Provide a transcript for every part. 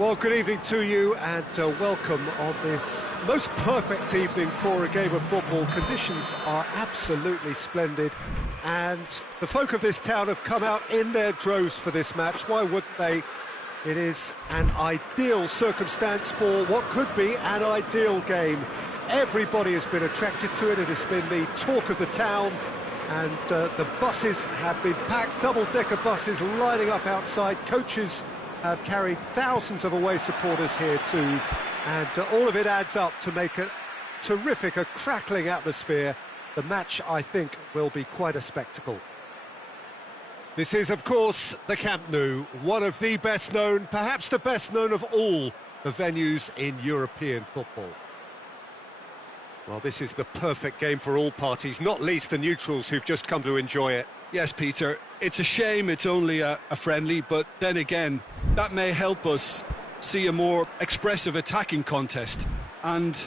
Well, good evening to you and welcome on this most perfect evening for a game of football. Conditions are absolutely splendid and the folk of this town have come out in their droves for this match. Why wouldn't they? It is an ideal circumstance for what could be an ideal game. Everybody has been attracted to it. It has been the talk of the town, and the buses have been packed, double-decker buses lining up outside. Coaches have carried thousands of away supporters here too, and all of it adds up to make a terrific, a crackling atmosphere. The match, I think, will be quite a spectacle. This is, of course, the Camp Nou, one of the best known, perhaps the best known of all the venues in European football. Well, this is the perfect game for all parties, not least the neutrals who've just come to enjoy it. Yes, Peter, it's a shame it's only a friendly, but then again, that may help us see a more expressive attacking contest. And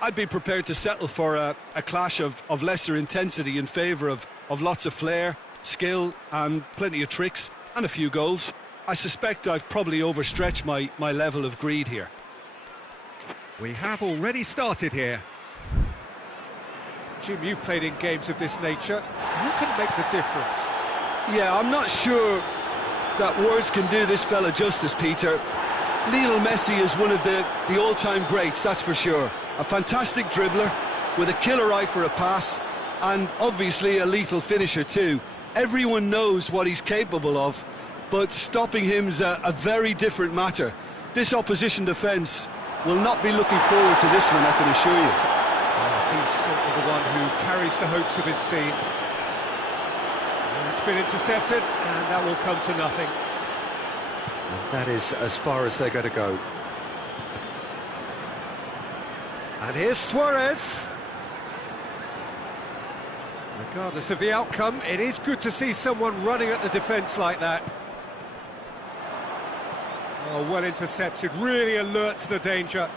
I'd be prepared to settle for a clash of lesser intensity in favour of lots of flair, skill and plenty of tricks and a few goals. I suspect I've probably overstretched my level of greed here. We have already started here. Jim, you've played in games of this nature. Who can make the difference? Yeah, I'm not sure that words can do this fella justice, Peter. Lionel Messi is one of the all-time greats, that's for sure. A fantastic dribbler with a killer eye for a pass and obviously a lethal finisher too. Everyone knows what he's capable of, but stopping him's a very different matter. This opposition defence will not be looking forward to this one, I can assure you. Yes, he's sort of the one who carries the hopes of his team. And it's been intercepted, and that will come to nothing. And that is as far as they're going to go. And here's Suarez. Regardless of the outcome, it is good to see someone running at the defence like that. Oh, well intercepted, really alert to the danger.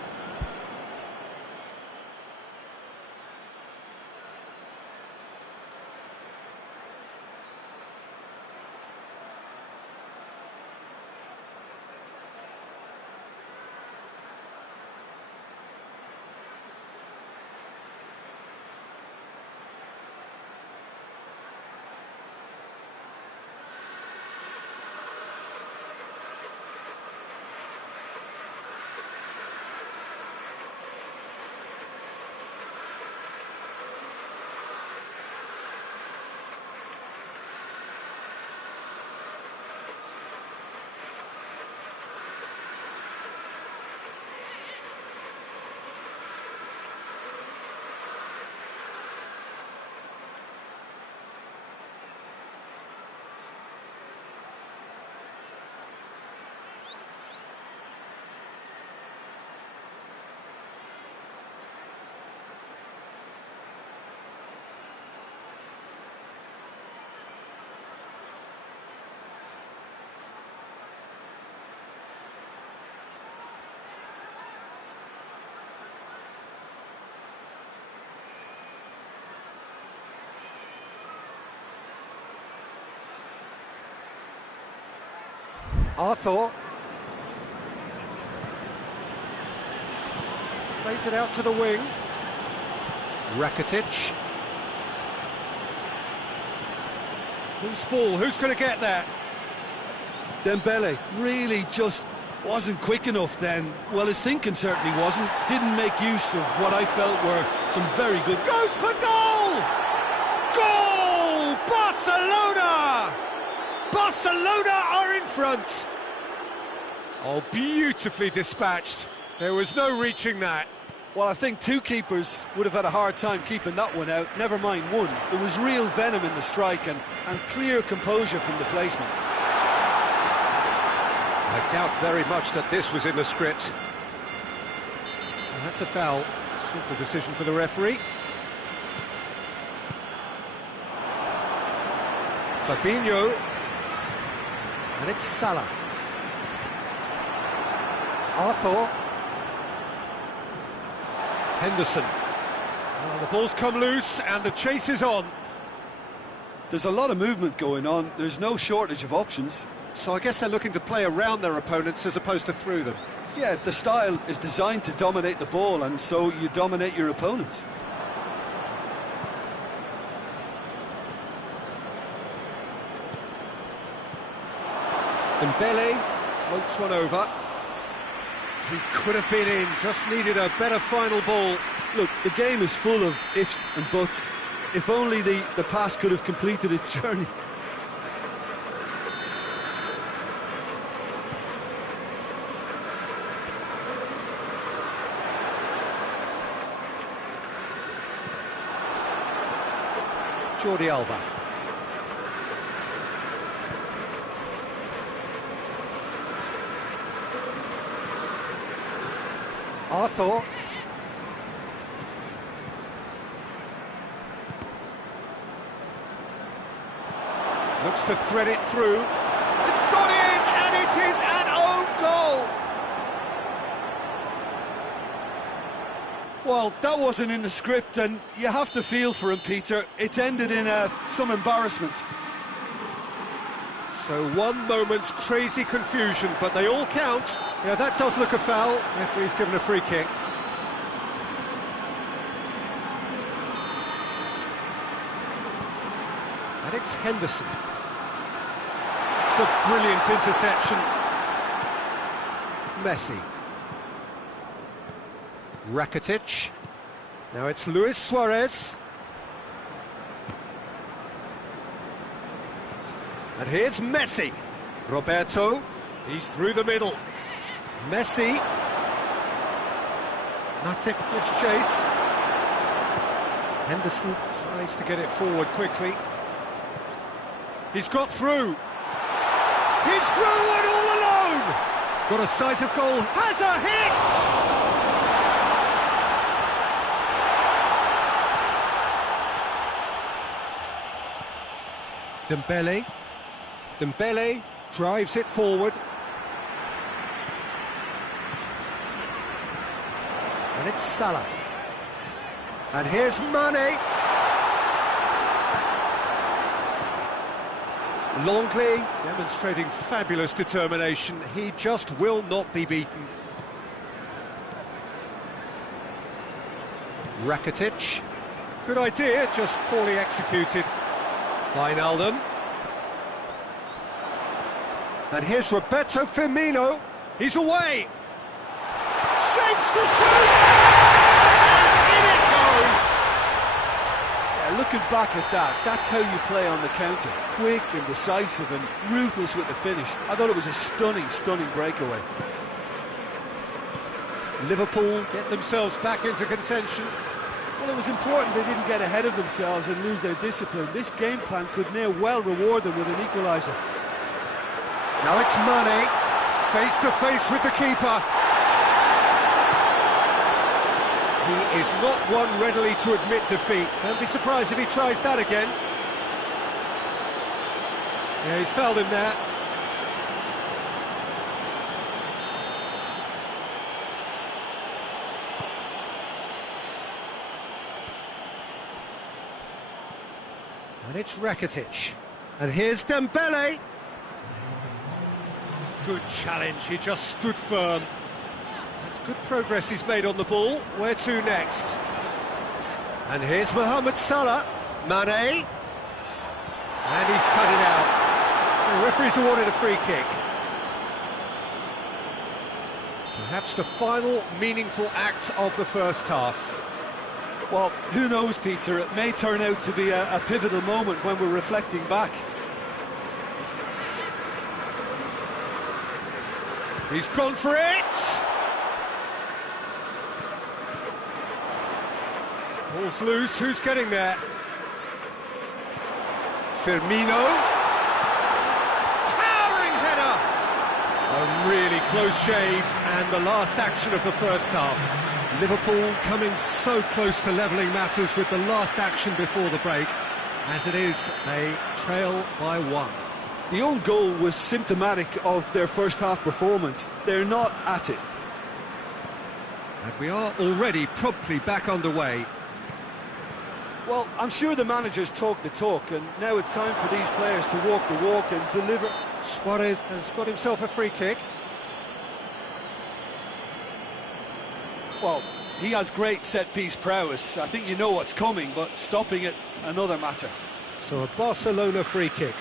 Arthur plays it out to the wing. Rakitic. Who's ball? Who's going to get that? Dembele really just wasn't quick enough then. Well, his thinking certainly wasn't. Didn't make use of what I felt were some very good... Goes for goal! Goal! Barcelona! Barcelona are in front. Oh, beautifully dispatched. There was no reaching that. Well, I think two keepers would have had a hard time keeping that one out, never mind one. There was real venom in the strike and clear composure from the placement. I doubt very much that this was in the script. Well, that's a foul. Simple decision for the referee. Fabinho. And it's Salah. Arthur. Henderson. Well, the ball's come loose and the chase is on. There's a lot of movement going on. There's no shortage of options. So I guess they're looking to play around their opponents as opposed to through them. Yeah, the style is designed to dominate the ball, and so you dominate your opponents. Dembele floats one over. He could have been in, just needed a better final ball. Look, the game is full of ifs and buts. If only the pass could have completed its journey. Jordi Alba. Arthur. Looks to thread it through. It's got in, and it is an own goal. Well, that wasn't in the script, and you have to feel for him, Peter. It's ended in some embarrassment. So one moment's crazy confusion, but they all count. Yeah, that does look a foul. Referee's given a free kick. And it's Henderson. It's a brilliant interception. Messi. Rakitic. Now it's Luis Suarez. And here's Messi. Roberto. He's through the middle. Messi. Matic gives chase. Henderson tries to get it forward quickly. He's got through. He's through and all alone. Got a sight of goal. Has a hit. Dembele. Dembele drives it forward. And it's Salah. And here's Mane. Longley demonstrating fabulous determination. He just will not be beaten. Rakitic. Good idea, just poorly executed. Wijnaldum. And here's Roberto Firmino. He's away. Shapes to shoot! And in it goes! Yeah, looking back at that, that's how you play on the counter. Quick and decisive and ruthless with the finish. I thought it was a stunning, stunning breakaway. Liverpool get themselves back into contention. Well, it was important they didn't get ahead of themselves and lose their discipline. This game plan could near well reward them with an equaliser. Now it's Mane, face to face with the keeper. He is not one readily to admit defeat. Don't be surprised if he tries that again. Yeah, he's fouled him there. And it's Rakitic. And here's Dembele. Good challenge, he just stood firm. That's good progress he's made on the ball. Where to next? And here's Mohamed Salah. Mane. And he's cut it out. The referee's awarded a free kick. Perhaps the final meaningful act of the first half. Well, who knows, Peter? It may turn out to be a pivotal moment when we're reflecting back. He's gone for it! Ball's loose, who's getting there? Firmino. Towering header! A really close shave, and the last action of the first half. Liverpool coming so close to levelling matters with the last action before the break. As it is, they trail by one. The own goal was symptomatic of their first half performance. They're not at it. And we are already promptly back underway. Well, I'm sure the manager's talked the talk, and now it's time for these players to walk the walk and deliver. Suarez has got himself a free kick. Well, he has great set-piece prowess. I think you know what's coming, but stopping it, another matter. So a Barcelona free kick.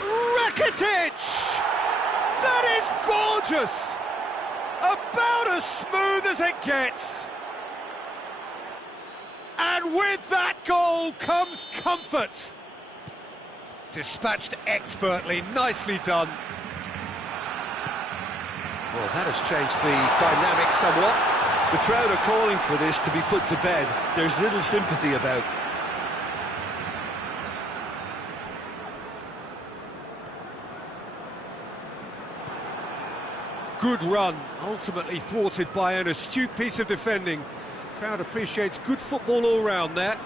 Rakitic! That is gorgeous! About as smooth as it gets. And with that goal comes comfort. Dispatched expertly, nicely done. Well, that has changed the dynamic somewhat. The crowd are calling for this to be put to bed. There's little sympathy about. Good run, ultimately thwarted by an astute piece of defending. Crowd appreciates good football all round there.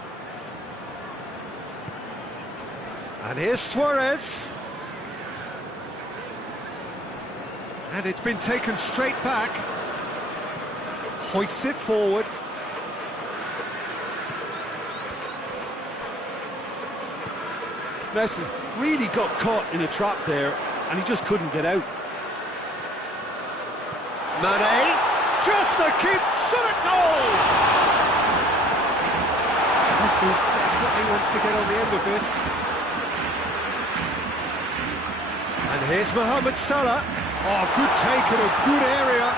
And here's Suarez. And it's been taken straight back. Hoists it forward. Messi really got caught in a trap there, and he just couldn't get out. Mane, just the keep, shot at goal! Messi desperately wants to get on the end of this. And here's Mohamed Salah. Oh, good take in a good area.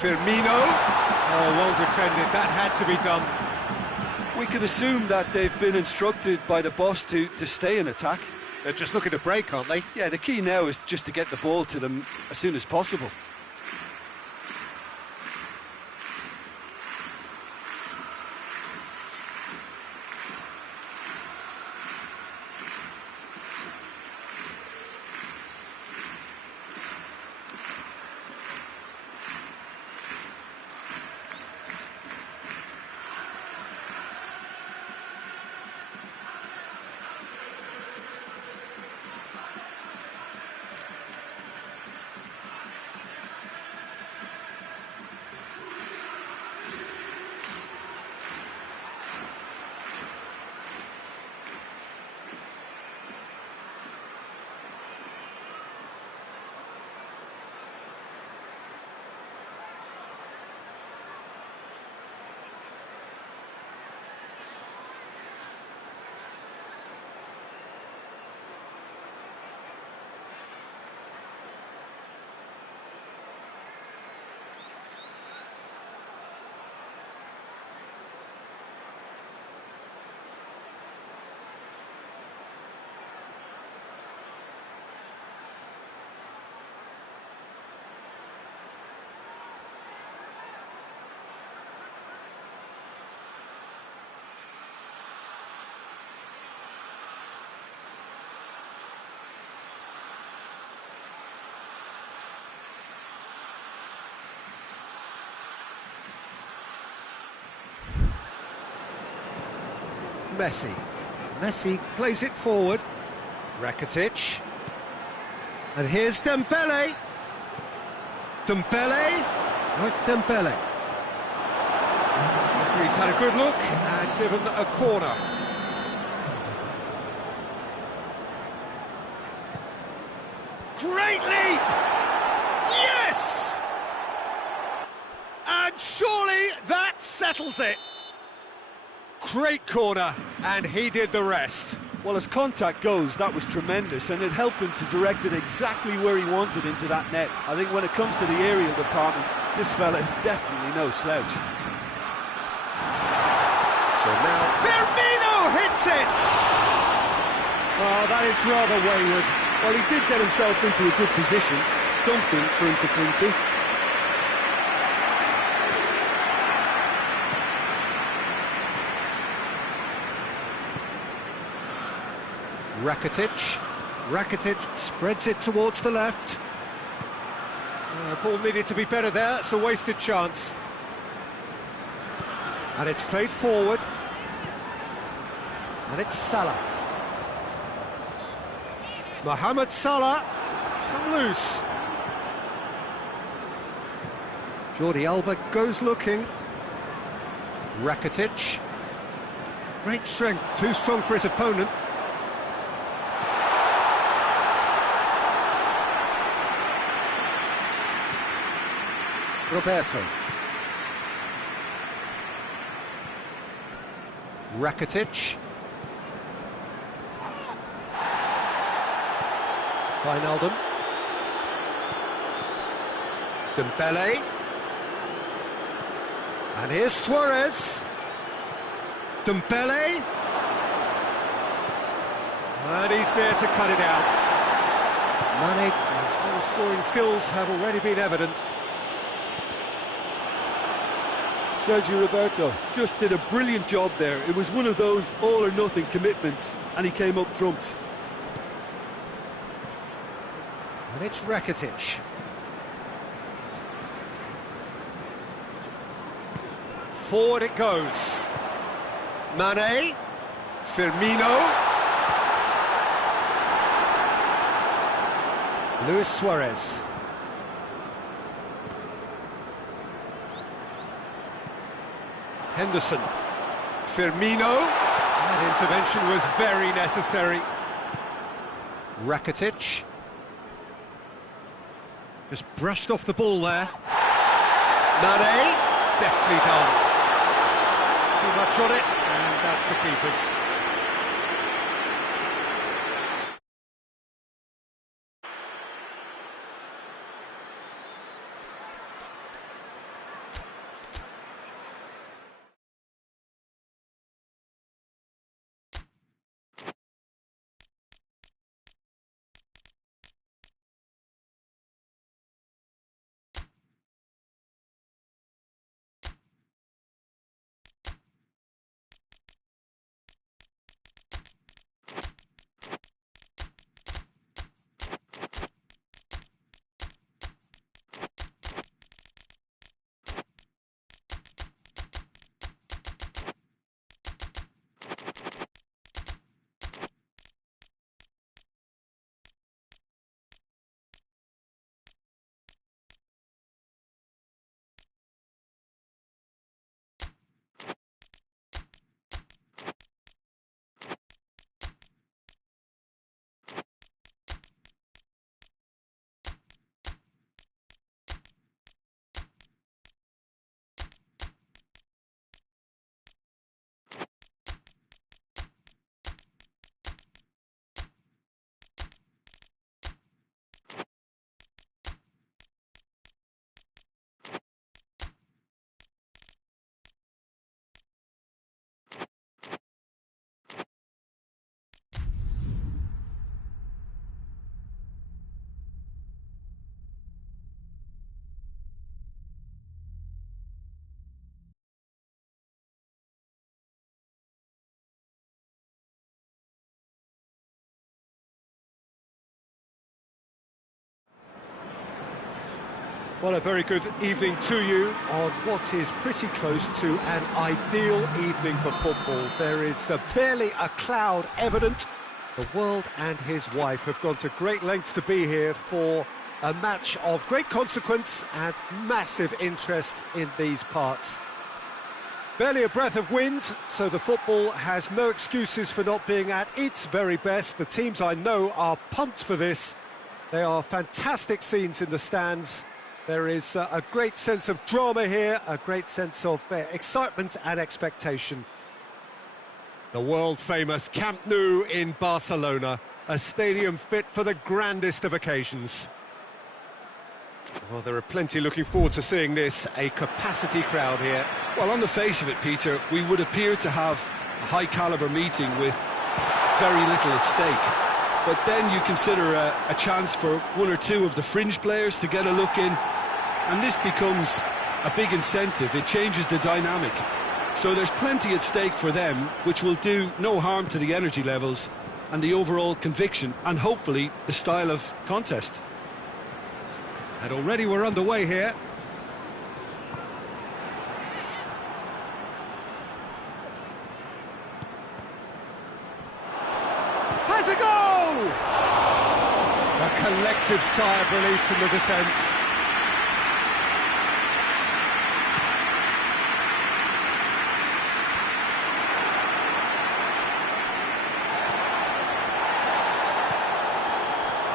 Firmino. Oh, well defended, that had to be done. We could assume that they've been instructed by the boss to stay in attack. They're just looking to break, aren't they? Yeah, the key now is just to get the ball to them as soon as possible. Messi. Messi plays it forward. Rakitic. And here's Dembele. Dembele. Oh, it's Dembele. He's had a good look and given a corner. Great leap! Yes! And surely that settles it. Great corner, and he did the rest. Well, as contact goes, that was tremendous, and it helped him to direct it exactly where he wanted into that net. I think when it comes to the aerial department, this fella is definitely no slouch. So now Firmino hits it! Oh, that is rather wayward. Well, he did get himself into a good position, something for him to cling to. Rakitic spreads it towards the left. Ball needed to be better there, it's a wasted chance. And it's played forward. And it's Salah. Mohamed Salah has come loose. Jordi Alba goes looking. Rakitic. Great strength, too strong for his opponent. Roberto. Rakitic. Wijnaldum. Dembele. And here's Suarez. Dembele. And he's there to cut it out. Mane, his scoring skills have already been evident. Sergio Roberto just did a brilliant job there. It was one of those all-or-nothing commitments, and he came up trumps. And it's Rakitic. Forward it goes. Mane. Firmino. Luis Suarez. Henderson. Firmino. That intervention was very necessary. Rakitic. Just brushed off the ball there. Mane. Deftly done. Too much on it, and that's the keeper's. Well, a very good evening to you on what is pretty close to an ideal evening for football. There is barely a cloud evident. The world and his wife have gone to great lengths to be here for a match of great consequence and massive interest in these parts. Barely a breath of wind, so the football has no excuses for not being at its very best. The teams I know are pumped for this. They are fantastic scenes in the stands. There is a great sense of drama here, a great sense of excitement and expectation. The world-famous Camp Nou in Barcelona, a stadium fit for the grandest of occasions. Well, there are plenty looking forward to seeing this, a capacity crowd here. Well, on the face of it, Peter, we would appear to have a high-caliber meeting with very little at stake. But then you consider a chance for one or two of the fringe players to get a look in, and this becomes a big incentive. It changes the dynamic. So there's plenty at stake for them, which will do no harm to the energy levels and the overall conviction, and hopefully the style of contest. And already we're underway here. Has a goal! A collective sigh of relief from the defence.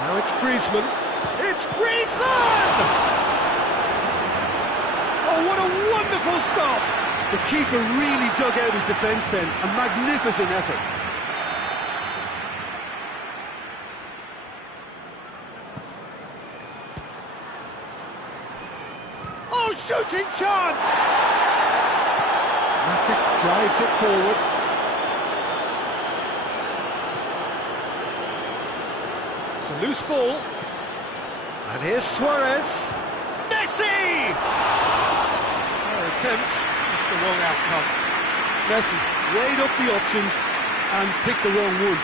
Now it's Griezmann. It's Griezmann! Oh, what a wonderful stop! The keeper really dug out his defence then. A magnificent effort. Oh, shooting chance! Matic drives it forward. It's a loose ball. And here's Suarez. Messi! Their attempt, just the wrong outcome. Messi weighed up the options and picked the wrong one.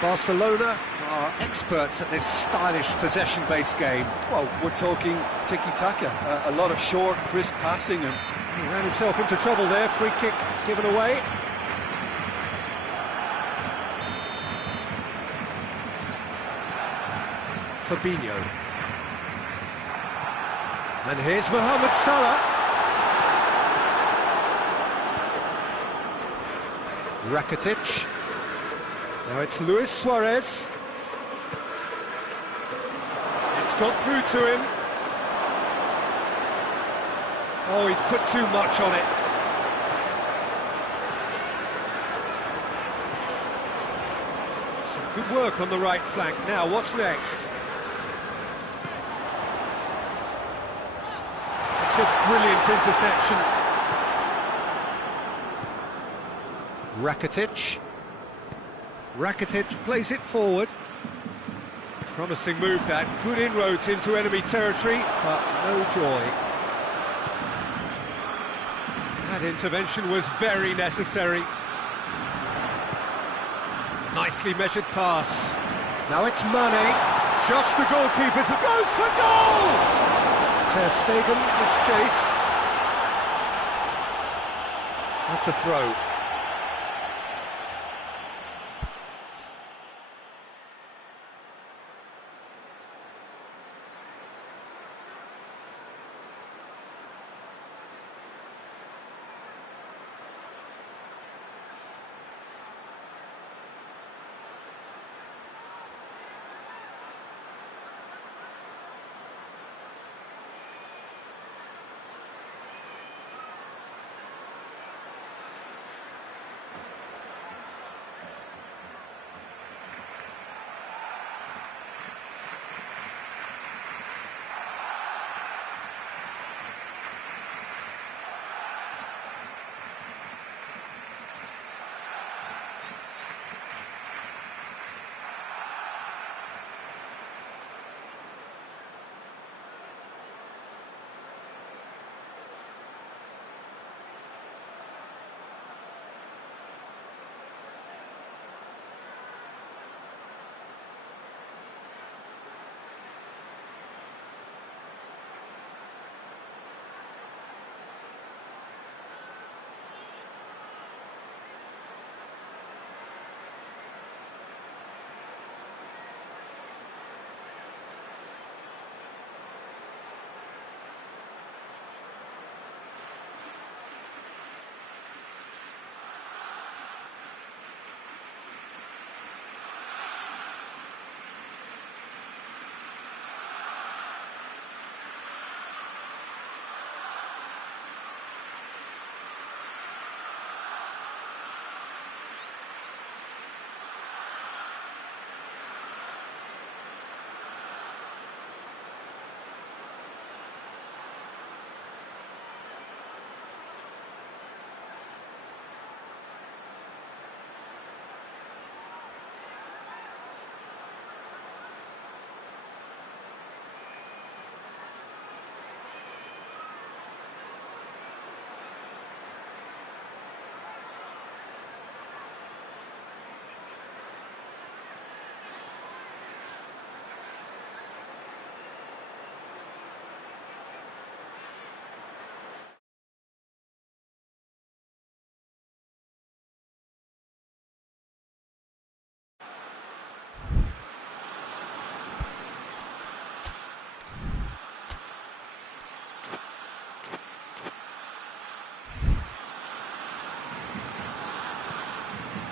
Barcelona are experts at this stylish possession-based game. Well, we're talking tiki-taka, a lot of short, crisp passing. And he ran himself into trouble there, free kick given away. Fabinho. And here's Mohamed Salah. Rakitic. Now it's Luis Suarez. It's got through to him. Oh, he's put too much on it. Some good work on the right flank. Now, what's next? It's a brilliant interception. Rakitic plays it forward. Promising move that. Good inroads into enemy territory, but no joy. That intervention was very necessary. Nicely measured pass. Now it's Mane. Just the goalkeeper goes for goal! Ter Stegen gives chase. That's a throw.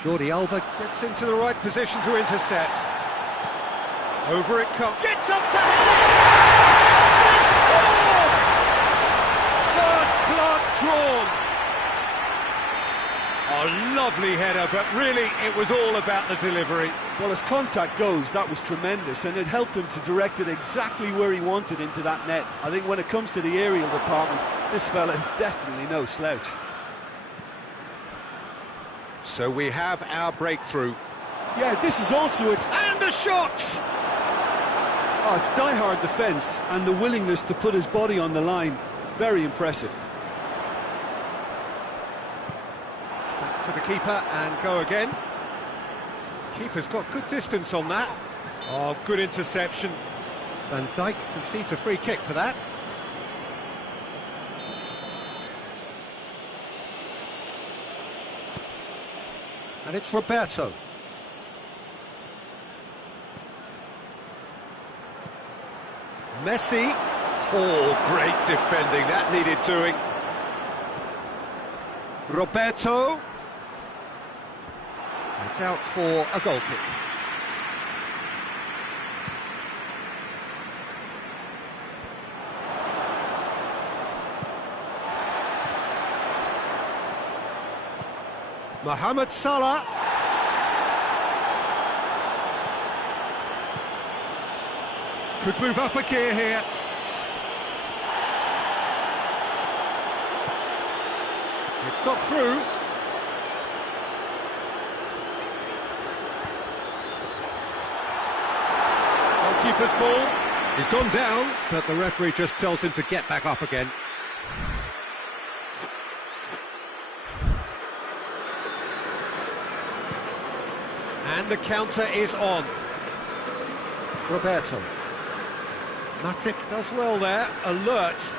Jordi Alba gets into the right position to intercept. Over it comes. Gets up to head it! They score! First blood drawn. A lovely header, but really it was all about the delivery. Well, as contact goes, that was tremendous, and it helped him to direct it exactly where he wanted into that net. I think when it comes to the aerial department, this fella is definitely no slouch. So we have our breakthrough. Yeah, this is also And a shot! Oh, it's die-hard defence and the willingness to put his body on the line. Very impressive. Back to the keeper and go again. Keeper's got good distance on that. Oh, good interception. Van Dijk concedes a free kick for that. And it's Roberto. Messi. Oh, great defending. That needed doing. Roberto. It's out for a goal kick. Mohamed Salah. Could move up a gear here. It's got through. Goalkeeper's ball. He's gone down, but the referee just tells him to get back up again. And the counter is on. Roberto. Matip does well there, alert.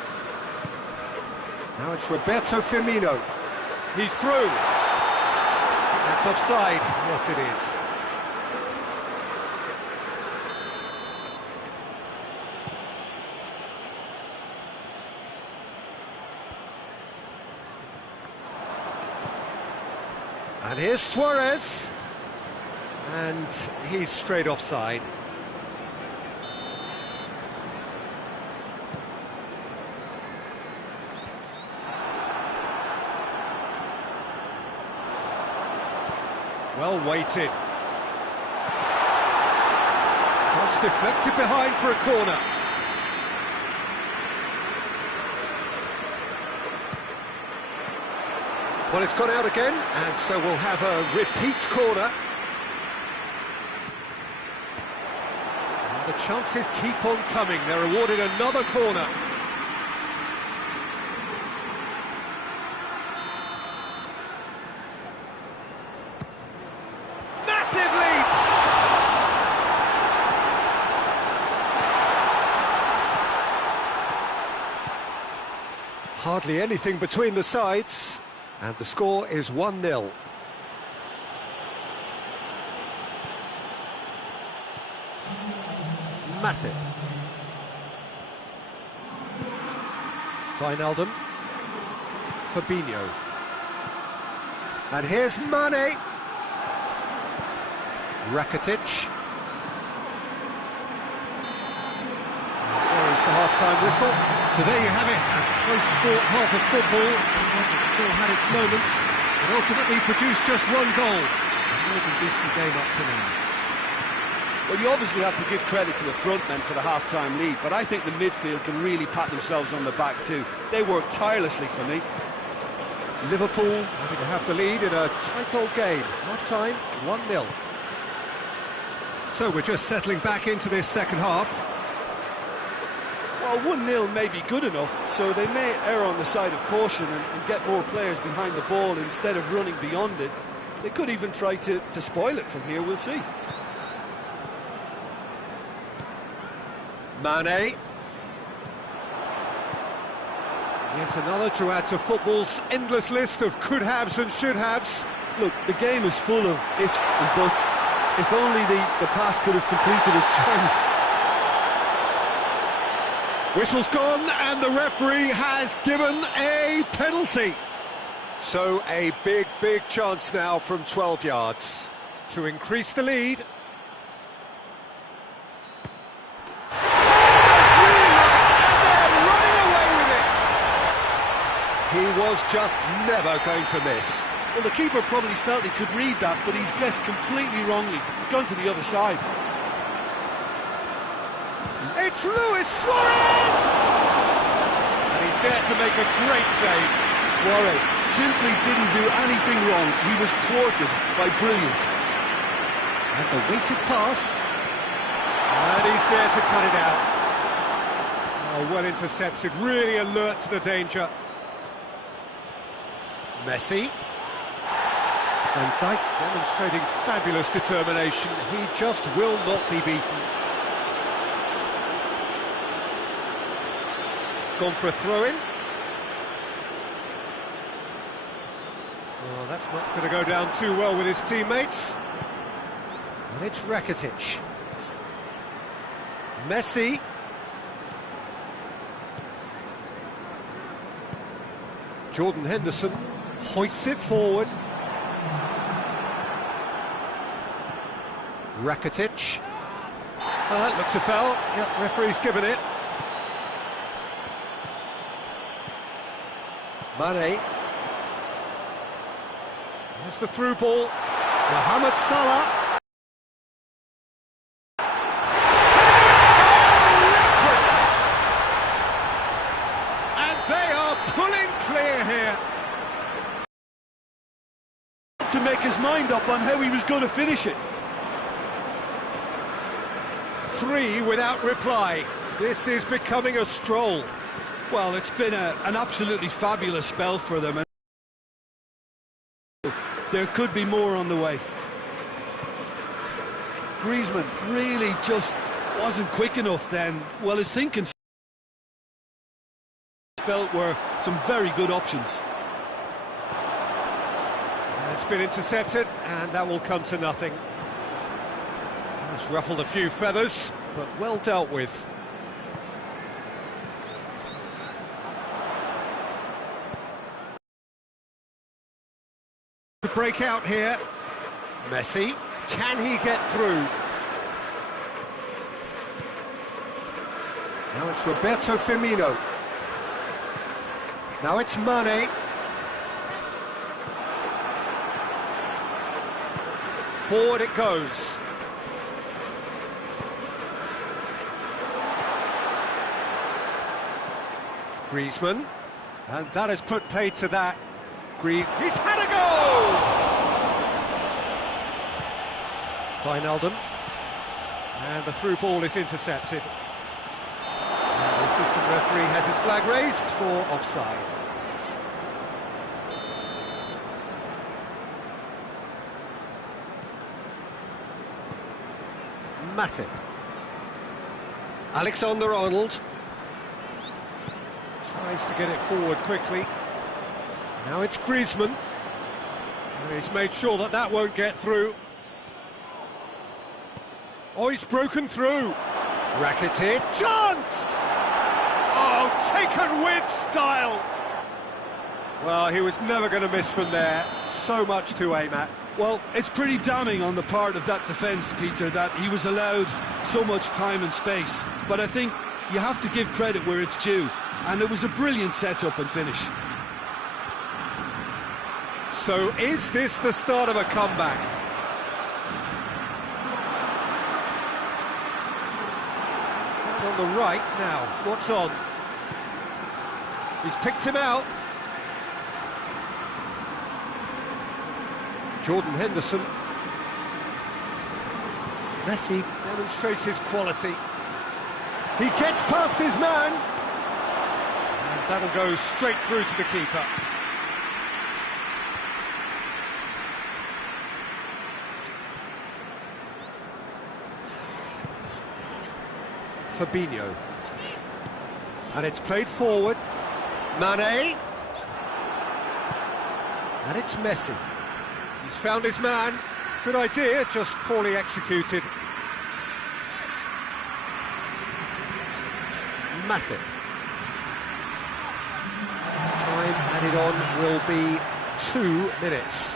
Now it's Roberto Firmino. He's through. That's offside. Yes, it is. And here's Suarez. And he's straight offside. Well weighted. Cross deflected behind for a corner. Well, it's gone out again, and so we'll have a repeat corner. And the chances keep on coming. They're awarded another corner. Hardly anything between the sides, and the score is 1-0. Matip. Wijnaldum. Fabinho. And here's Mane. Rakitic. The half-time whistle. So there you have it, a close sport half of football. It still had its moments, but ultimately produced just one goal. A more than decent game up to now. Well, you obviously have to give credit to the front men for the half-time lead, but I think the midfield can really pat themselves on the back too. They worked tirelessly for me. Liverpool having to have the lead in a tight old game. Half-time, 1-0. So we're just settling back into this second half. Well, 1-0 may be good enough, so they may err on the side of caution and get more players behind the ball instead of running beyond it. They could even try to spoil it from here, we'll see. Mane. Yet another to add to football's endless list of could-haves and should-haves. Look, the game is full of ifs and buts. If only the pass could have completed its journey. Whistle's gone, and the referee has given a penalty. So a big chance now from 12 yards to increase the lead. He was just never going to miss. Well, the keeper probably felt he could read that, but he's guessed completely wrongly. He's gone to the other side. It's Luis Suarez! And he's there to make a great save. Suarez simply didn't do anything wrong. He was thwarted by brilliance. And the weighted pass. And he's there to cut it out. Oh, well intercepted, really alert to the danger. Messi. Van Dijk demonstrating fabulous determination. He just will not be beaten. It's gone for a throw-in. Well, that's not going to go down too well with his teammates. And it's Rakitic. Messi. Jordan Henderson hoists it forward. Rakitic. That looks a foul. Yep, referee's given it. Mane. There's the through ball. Mohamed Salah. And they are pulling clear here. To make his mind up on how he was going to finish it. 3 without reply. This is becoming a stroll. Well, it's been an absolutely fabulous spell for them. And there could be more on the way. Griezmann really just wasn't quick enough then. Well, his thinking felt were some very good options. It's been intercepted, and that will come to nothing. It's ruffled a few feathers, but well dealt with. The break out here. Messi, can he get through? Now it's Roberto Firmino. Now it's Mane. Forward it goes. Griezmann, and that has put paid to that. He's had a go! Wijnaldum, and the through ball is intercepted. And the assistant referee has his flag raised for offside. Matip. Alexander-Arnold tries to get it forward quickly. Now it's Griezmann. He's made sure that that won't get through. Oh, he's broken through. Rakitic. Chance! Oh, taken with style. Well, he was never going to miss from there. So much to aim at. Well, it's pretty damning on the part of that defence, Peter, that he was allowed so much time and space. But I think you have to give credit where it's due. And it was a brilliant set-up and finish. So is this the start of a comeback? On the right now, what's on? He's picked him out. Jordan Henderson. Messi demonstrates his quality. He gets past his man. And that'll go straight through to the keeper. Fabinho. And it's played forward. Mane. And it's Messi. He's found his man. Good idea, just poorly executed. Matip. Time added on will be 2 minutes.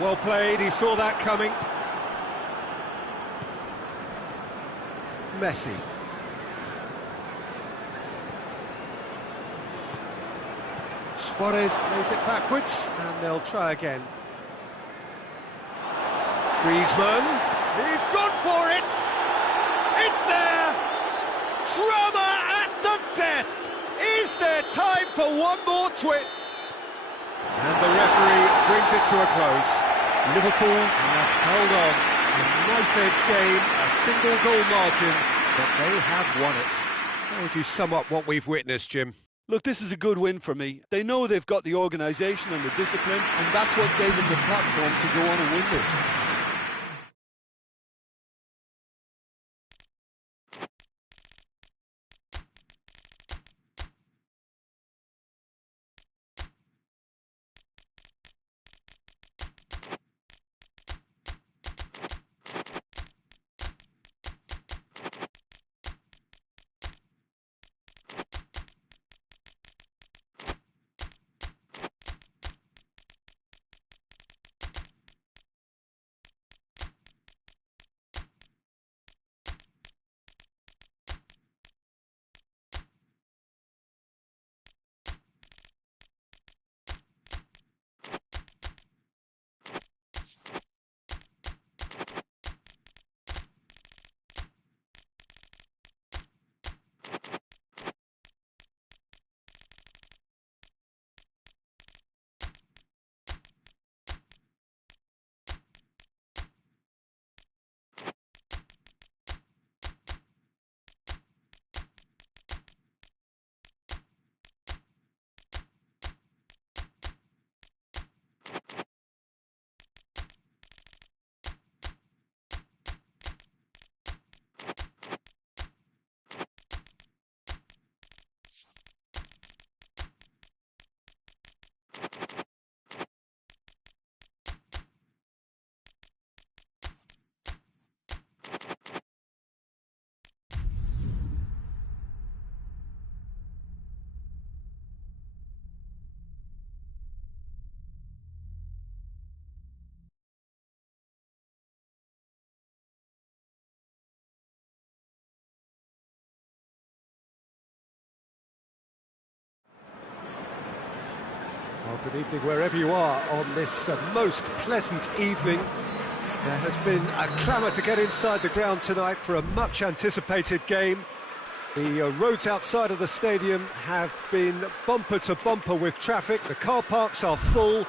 Well played, he saw that coming. Messi. Suarez lays it backwards, and they'll try again. Griezmann, he's gone for it! It's there! Drama at the death! Is there time for one more twit? And the referee brings it to a close. Liverpool have held on. A knife-edge game, a single goal margin, but they have won it. How would you sum up what we've witnessed, Jim? Look, this is a good win for me. They know they've got the organisation and the discipline, and that's what gave them the platform to go on and win this. Well, good evening wherever you are on this most pleasant evening. There has been a clamour to get inside the ground tonight for a much-anticipated game. The roads outside of the stadium have been bumper to bumper with traffic. The car parks are full.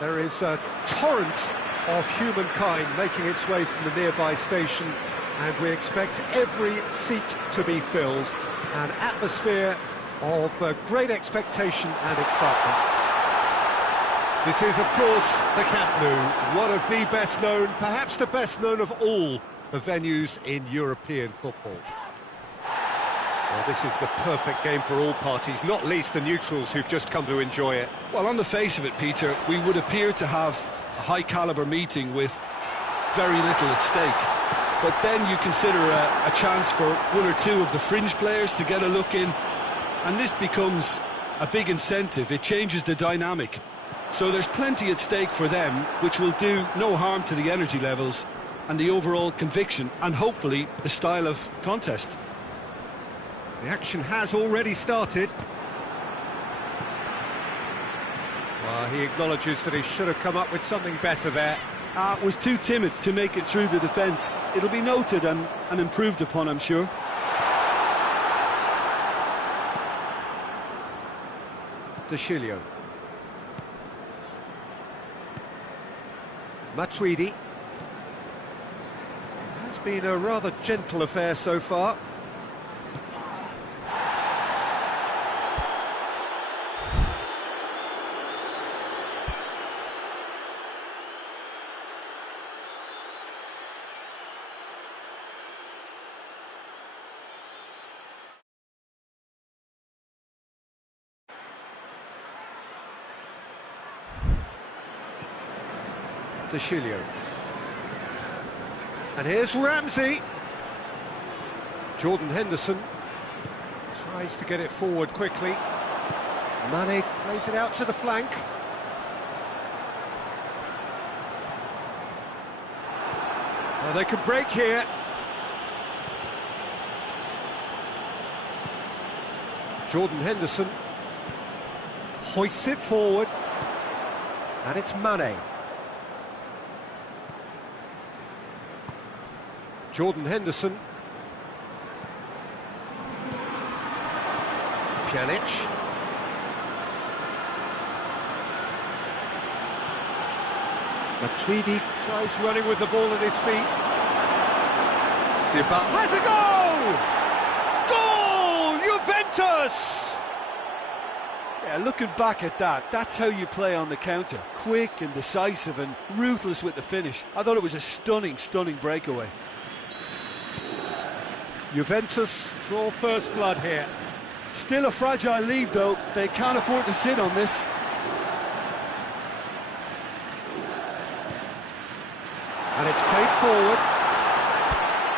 There is a torrent of humankind making its way from the nearby station, and we expect every seat to be filled. An atmosphere of great expectation and excitement. This is, of course, the Camp Nou, one of the best known, perhaps the best known of all the venues in European football. Well, this is the perfect game for all parties, not least the neutrals who've just come to enjoy it. Well, on the face of it, Peter, we would appear to have a high-caliber meeting with very little at stake. But then you consider a chance for one or two of the fringe players to get a look in, and this becomes a big incentive. It changes the dynamic. So there's plenty at stake for them, which will do no harm to the energy levels and the overall conviction and hopefully the style of contest. The action has already started. Well, he acknowledges that he should have come up with something better there. Was too timid to make it through the defence. It'll be noted and improved upon, I'm sure. Deschilio. Matuidi. Has been a rather gentle affair so far. Deschilio. And here's Ramsey. Jordan Henderson tries to get it forward quickly. Mane plays it out to the flank. Well, they could break here. Jordan Henderson hoists it forward, and it's Mane. Jordan Henderson. Pjanic. Matuidi tries running with the ball at his feet. Dybala has a goal! Goal! Juventus! Yeah, looking back at that, that's how you play on the counter. Quick and decisive and ruthless with the finish. I thought it was a stunning, stunning breakaway. Juventus draw first blood here. Still a fragile lead though, they can't afford to sit on this. And it's played forward.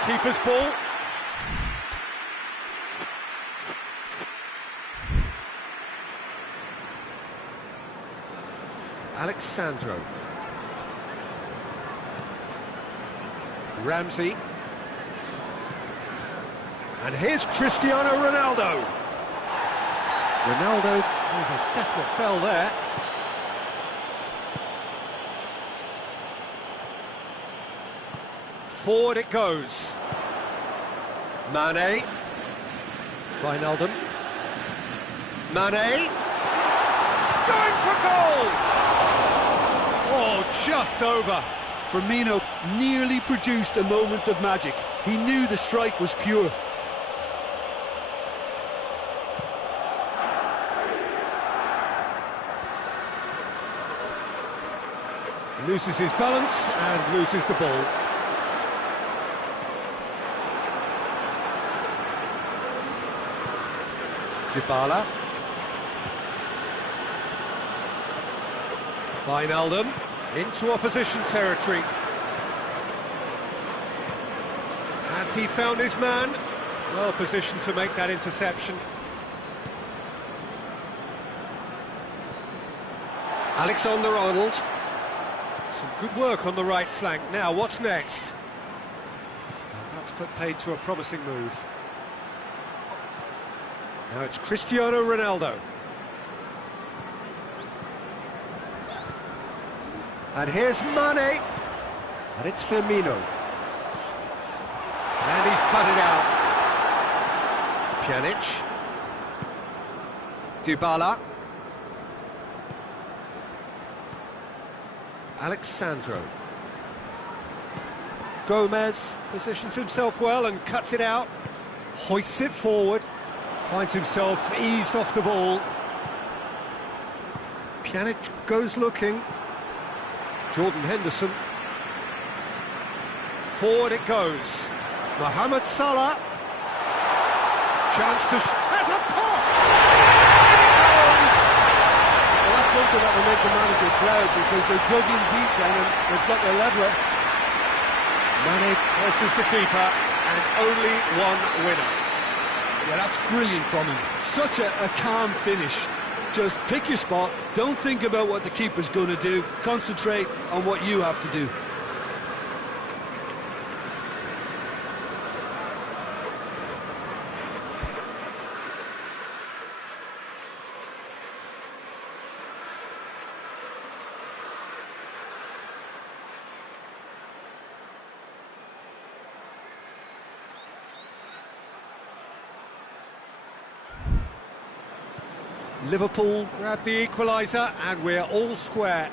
Keeper's ball. Alexandro. Ramsey. And here's Cristiano Ronaldo. Ronaldo with a definite fell there. Forward it goes. Mane. Wijnaldum. Mane. Going for goal! Oh, just over. Firmino nearly produced a moment of magic. He knew the strike was pure. Loses his balance and loses the ball. Dybala. Wijnaldum into opposition territory. Has he found his man? Well positioned to make that interception. Alexander-Arnold. Some good work on the right flank. Now, what's next? And that's put paid to a promising move. Now it's Cristiano Ronaldo. And here's Mane. And it's Firmino. And he's cut it out. Pjanic. Dybala. Alexandro. Gomez positions himself well and cuts it out. Hoists it forward. Finds himself eased off the ball. Pjanic goes looking. Jordan Henderson. Forward it goes. Mohamed Salah. Chance to... has a pop! Well, that's something that will make the manager proud because they dug in deep then and they've got their leveller. Mane versus the keeper and only one winner. Yeah, that's brilliant from him. Such a calm finish. Just pick your spot, don't think about what the keeper's going to do, concentrate on what you have to do. Liverpool grab the equaliser and we're all square.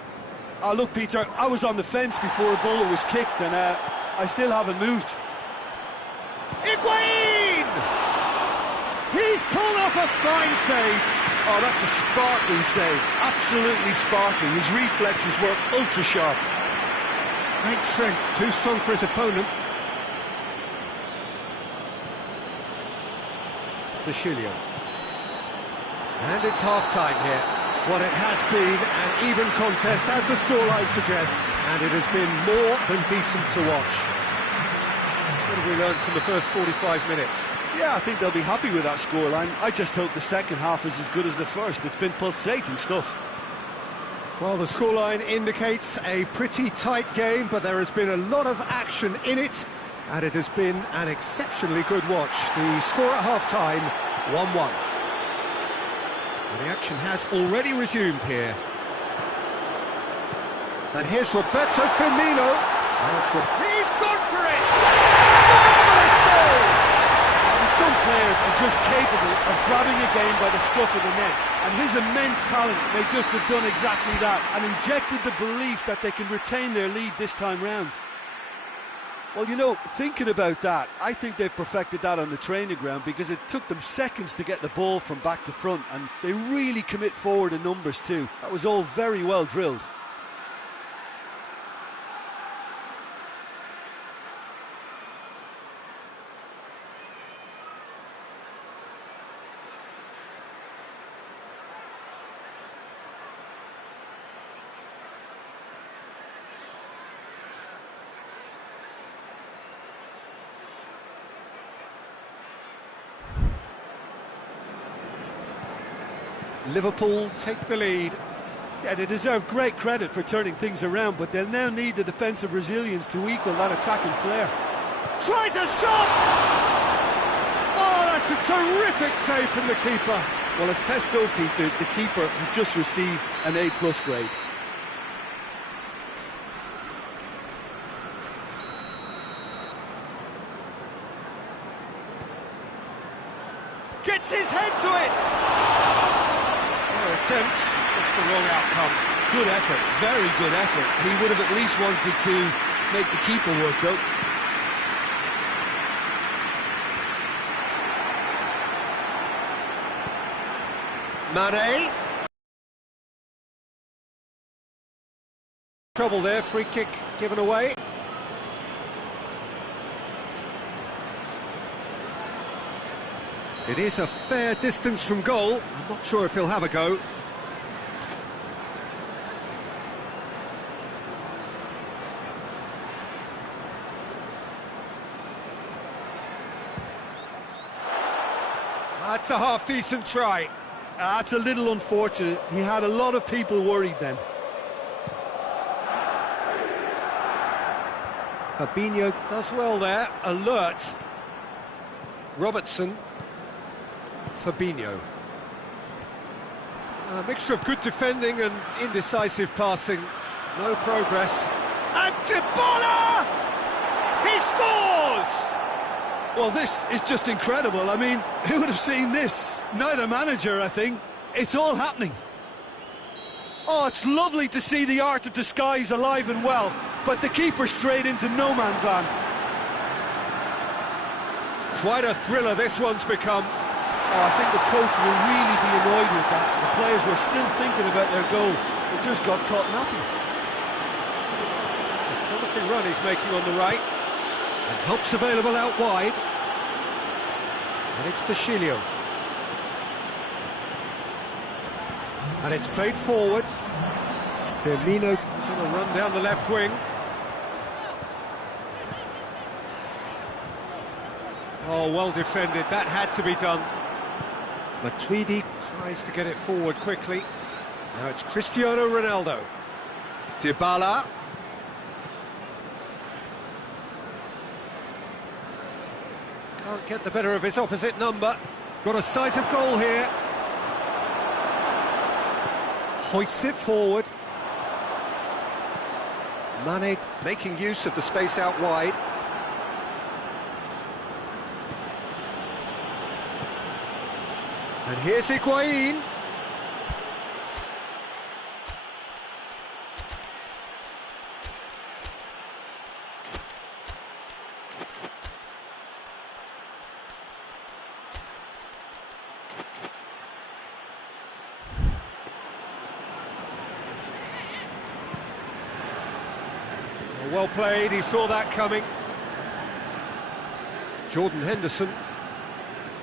Oh, look, Peter, I was on the fence before a ball was kicked and I still haven't moved. Higuain! He's pulled off a fine save. Oh, that's a sparkling save. Absolutely sparkling. His reflexes were ultra sharp. Great strength, too strong for his opponent. De Chilio. And it's half-time here. What it has been an even contest, as the scoreline suggests, and it has been more than decent to watch. Bit of have we learned from the first 45 minutes? Yeah, I think they'll be happy with that scoreline. I just hope the second half is as good as the first. It's been pulsating stuff. Well, the scoreline indicates a pretty tight game, but there has been a lot of action in it, and it has been an exceptionally good watch. The score at half-time, 1-1. And the action has already resumed here. And here's Roberto Firmino. He's gone for it! Marvellous goal! And some players are just capable of grabbing a game by the scruff of the neck, and his immense talent may just have done exactly that and injected the belief that they can retain their lead this time round. Well, you know, thinking about that, I think they've perfected that on the training ground, because it took them seconds to get the ball from back to front, and they really commit forward in numbers too. That was all very well drilled. Liverpool take the lead. Yeah, they deserve great credit for turning things around, but they'll now need the defensive resilience to equal that attacking flair. Tries a shot! Oh, that's a terrific save from the keeper. Well, as tests go, Peter, the keeper has just received an A+ grade. Gets his head to it! Attempt, just the wrong outcome. Good effort, very good effort. He would have at least wanted to make the keeper work, though. Mane. Trouble there, free kick given away. It is a fair distance from goal. I'm not sure if he'll have a go. That's a half-decent try. That's a little unfortunate. He had a lot of people worried then. Fabinho does well there, alert. Robertson. Fabinho. A mixture of good defending and indecisive passing. No progress. And Dybala! He scores! Well, this is just incredible. I mean, who would have seen this? Neither manager, I think. It's all happening. Oh, it's lovely to see the art of disguise alive and well, but the keeper straight into no man's land. Quite a thriller this one's become. Oh, I think the coach will really be annoyed with that. The players were still thinking about their goal. It just got caught napping. It's a promising run he's making on the right. And help's available out wide. And it's Dashilio. And it's played forward. Firmino is on a run down the left wing. Oh, well defended. That had to be done. Matuidi tries to get it forward quickly. Now it's Cristiano Ronaldo. Dybala. Can't get the better of his opposite number. Got a sight of goal here. Hoists it forward. Mane making use of the space out wide. And here's Higuain. Well played, he saw that coming. Jordan Henderson.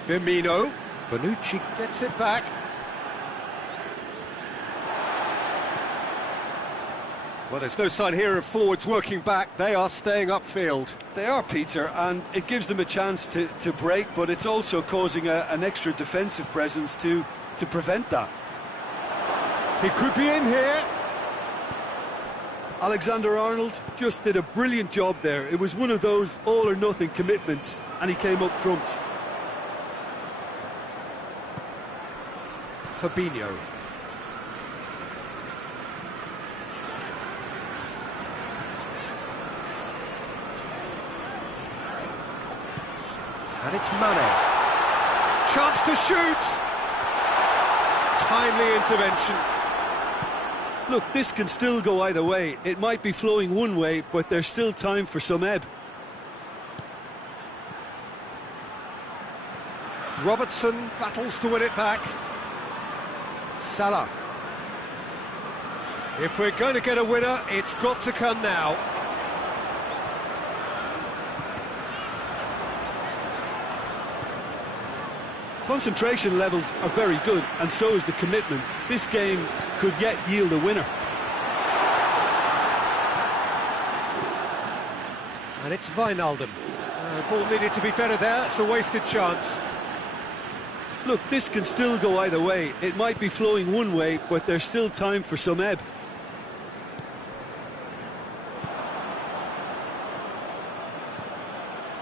Firmino. Bonucci gets it back. Well, there's no sign here of forwards working back. They are staying upfield. They are, Peter, and it gives them a chance to break, but it's also causing an extra defensive presence to prevent that. He could be in here. Alexander-Arnold just did a brilliant job there. It was one of those all-or-nothing commitments, and he came up trumps. Fabinho. And it's Mane. Chance to shoot! Timely intervention. Look, this can still go either way. It might be flowing one way, but there's still time for some ebb. Robertson battles to win it back. Salah. If we're going to get a winner, it's got to come now. Concentration levels are very good, and so is the commitment. This game could yet yield a winner. And it's Wijnaldum. Ball needed to be better there, it's a wasted chance. Look, this can still go either way. It might be flowing one way, but there's still time for some ebb.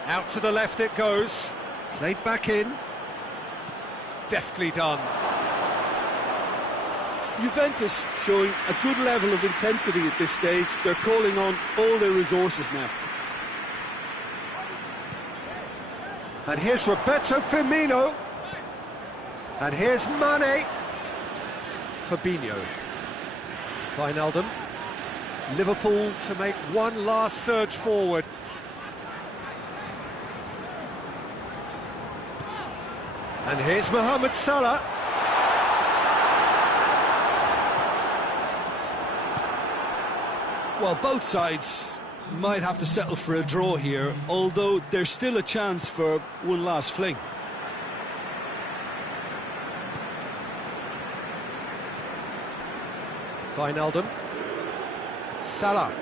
Out to the left it goes. Played back in. Deftly done. Juventus showing a good level of intensity at this stage. They're calling on all their resources now. And here's Roberto Firmino. And here's Mane. Fabinho. Wijnaldum. Liverpool to make one last surge forward. And here's Mohamed Salah. Well, both sides might have to settle for a draw here, although there's still a chance for one last fling. Wijnaldum. Salah.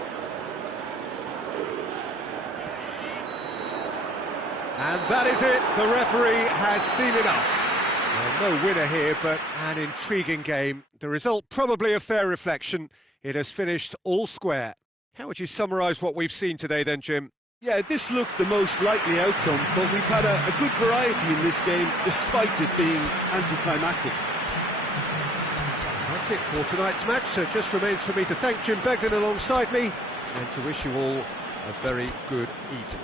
And that is it. The referee has seen enough. Well, no winner here, but an intriguing game. The result probably a fair reflection. It has finished all square. How would you summarise what we've seen today then, Jim? Yeah, this looked the most likely outcome, but we've had a good variety in this game, despite it being anticlimactic. That's it for tonight's match, so it just remains for me to thank Jim Begden alongside me and to wish you all a very good evening.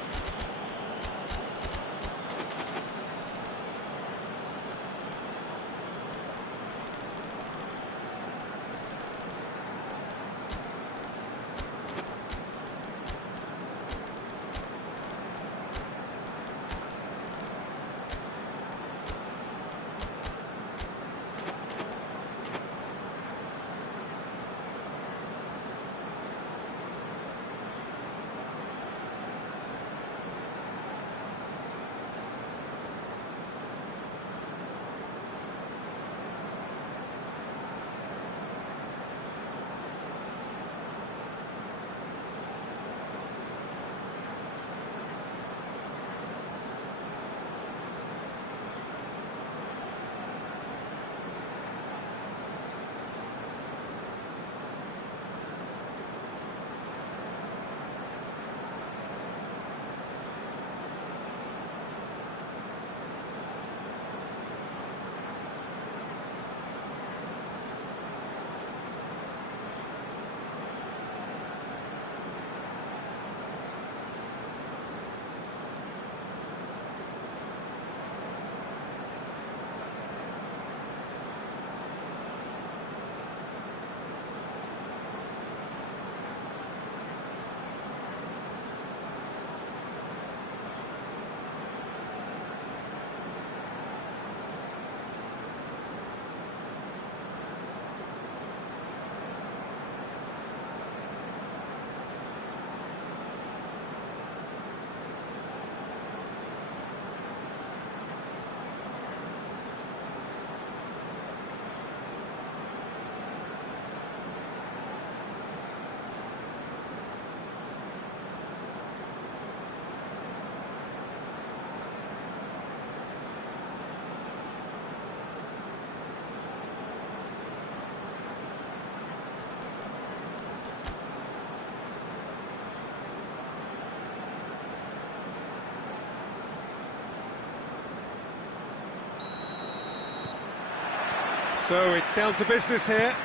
So it's down to business here.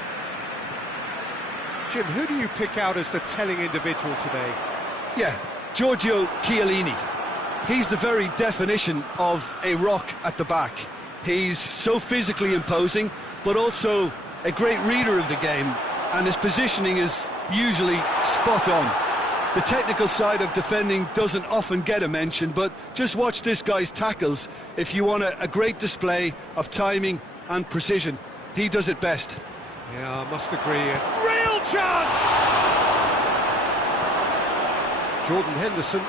Jim, who do you pick out as the telling individual today? Yeah, Giorgio Chiellini. He's the very definition of a rock at the back. He's so physically imposing, but also a great reader of the game, and his positioning is usually spot on. The technical side of defending doesn't often get a mention, but just watch this guy's tackles if you want a great display of timing and precision. He does it best. Yeah, I must agree. Real chance! Jordan Henderson.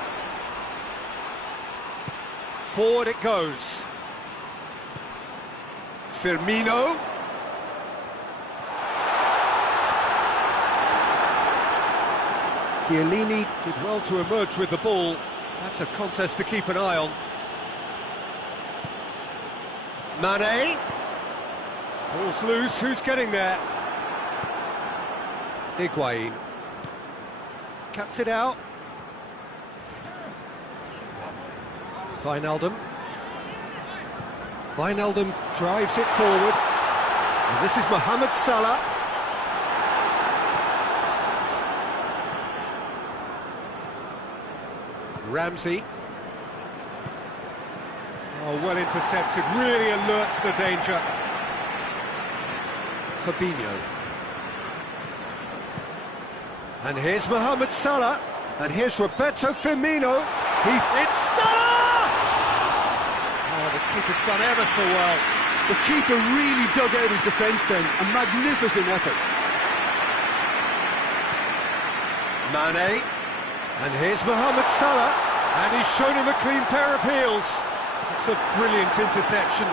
Forward it goes. Firmino. Chiellini did well to emerge with the ball. That's a contest to keep an eye on. Mane. Ball's loose, who's getting there? Higuain. Cuts it out. Wijnaldum. Wijnaldum drives it forward. And this is Mohamed Salah. Ramsey. Oh, well intercepted, really alert to the danger. Fabinho. And here's Mohamed Salah. And here's Roberto Firmino. It's Salah! Oh, the keeper's done ever so well. The keeper really dug out his defence then. A magnificent effort. Mane. And here's Mohamed Salah. And he's shown him a clean pair of heels. It's a brilliant interception.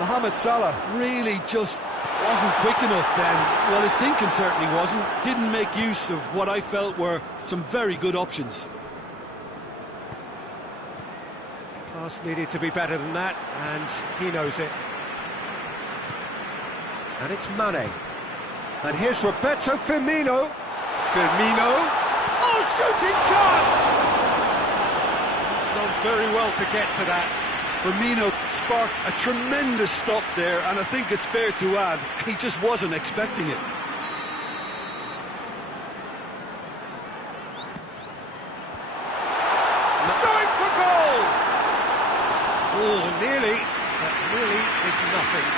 Mohamed Salah really just wasn't quick enough then. Well, his thinking certainly wasn't. Didn't make use of what I felt were some very good options. Pass needed to be better than that, and he knows it. And it's Mane. And here's Roberto Firmino. Firmino. Oh, shooting chance! He's done very well to get to that. Firmino sparked a tremendous stop there, and I think it's fair to add, he just wasn't expecting it. Going for goal! Oh, nearly, but nearly is nothing.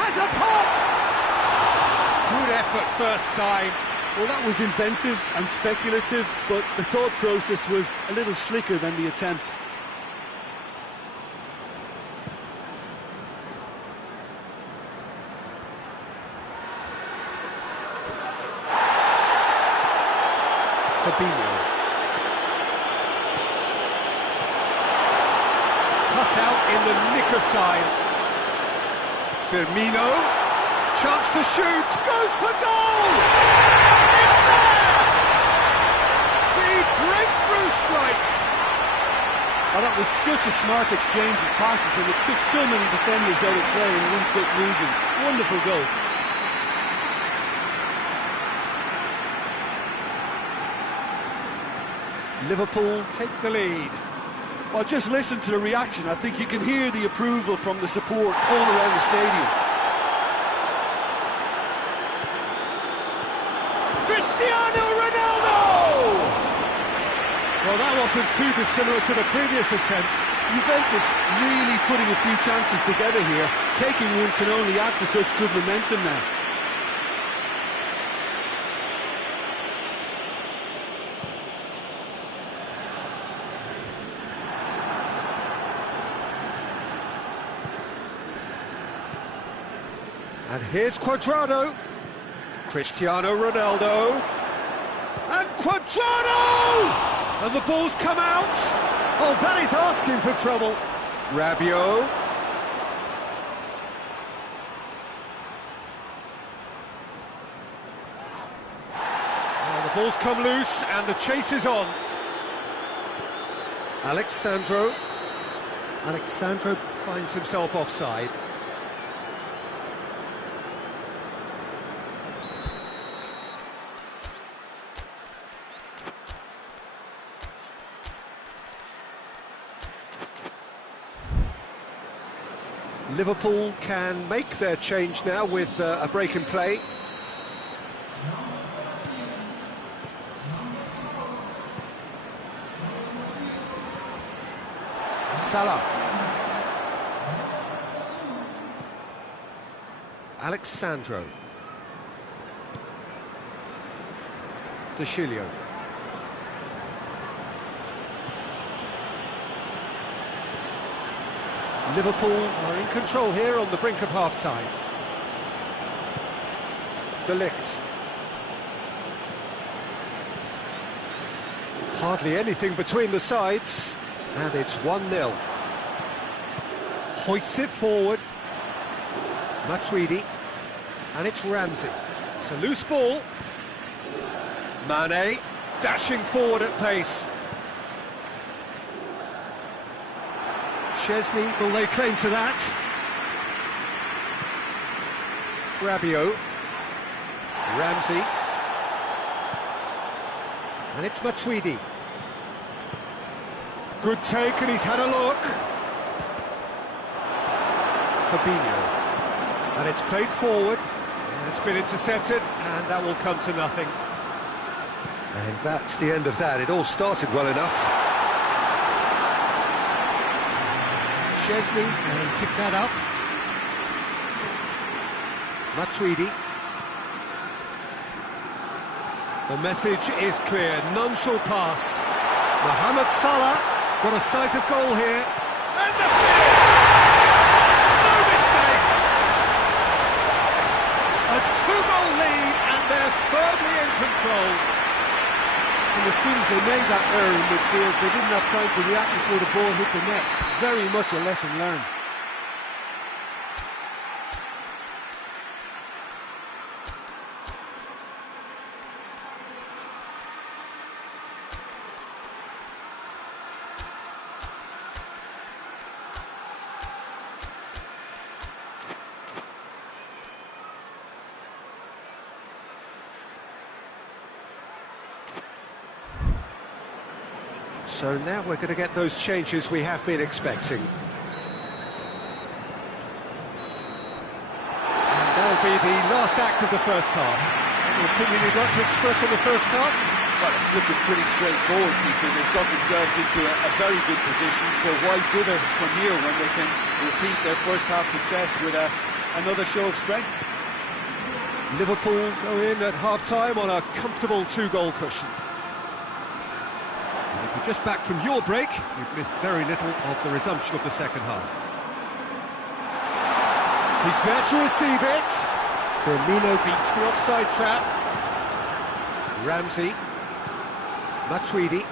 Has a pop! Good effort first time. Well, that was inventive and speculative, but the thought process was a little slicker than the attempt. Fabinho. Cut out in the nick of time. Firmino. Chance to shoot, goes for goal! It's there! The breakthrough strike! Oh, that was such a smart exchange of passes, and it took so many defenders out of play in one quick movement. Wonderful goal. Liverpool take the lead. Well, just listen to the reaction. I think you can hear the approval from the support all around the stadium. Cristiano Ronaldo! Well, that wasn't too dissimilar to the previous attempt. Juventus really putting a few chances together here. Taking one can only add to such good momentum now. And here's Cuadrado. Cristiano Ronaldo. And Cuadrado! And the ball's come out. Oh, that is asking for trouble. Rabiot. Oh, the ball's come loose and the chase is on. Alexandro finds himself offside. Liverpool can make their change now with a break in play. Salah. Alexandro. De Chilio. Liverpool are in control here on the brink of half-time. De Ligt. Hardly anything between the sides, and it's 1-0. Hoists it forward. Matuidi. And it's Ramsey. It's a loose ball. Mane dashing forward at pace. Szczesny will lay claim to that. Rabiot. Ramsey. And it's Matuidi. Good take, and he's had a look. Fabinho. And it's played forward. And it's been intercepted, and that will come to nothing. And that's the end of that. It all started well enough. Szczesny and pick that up. Matuidi. The message is clear. None shall pass. Mohamed Salah got a sight of goal here. And the finish! No mistake! A two-goal lead, and they're firmly in control. And as soon as they made that error in midfield, they didn't have time to react before the ball hit the net. Very much a lesson learned. So now we're going to get those changes we have been expecting. And that'll be the last act of the first half. Any opinion you'd like to express on the first half? Well, it's looking pretty straightforward, Peter. They've got themselves into a very good position, so why dither from here when they can repeat their first half success with another show of strength? Liverpool go in at half-time on a comfortable two-goal cushion. And if you're just back from your break, you've missed very little of the resumption of the second half. He's there to receive it. Firmino beats the offside trap. Ramsey. Matuidi.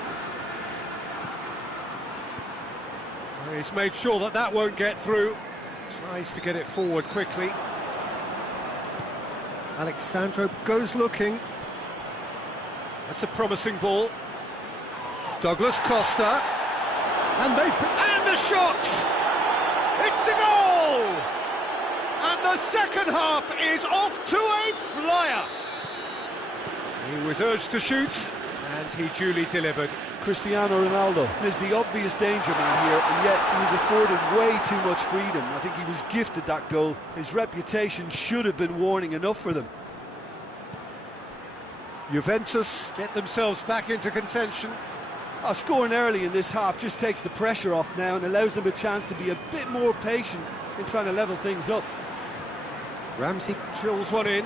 He's made sure that that won't get through. Tries to get it forward quickly. Alexandro goes looking. That's a promising ball. Douglas Costa. And the shot! It's a goal! And the second half is off to a flyer. He was urged to shoot, and he duly delivered. Cristiano Ronaldo is the obvious danger man here, and yet he was afforded way too much freedom. I think he was gifted that goal. His reputation should have been warning enough for them. Juventus get themselves back into contention. Scoring early in this half just takes the pressure off now and allows them a chance to be a bit more patient in trying to level things up. Ramsey drills one in.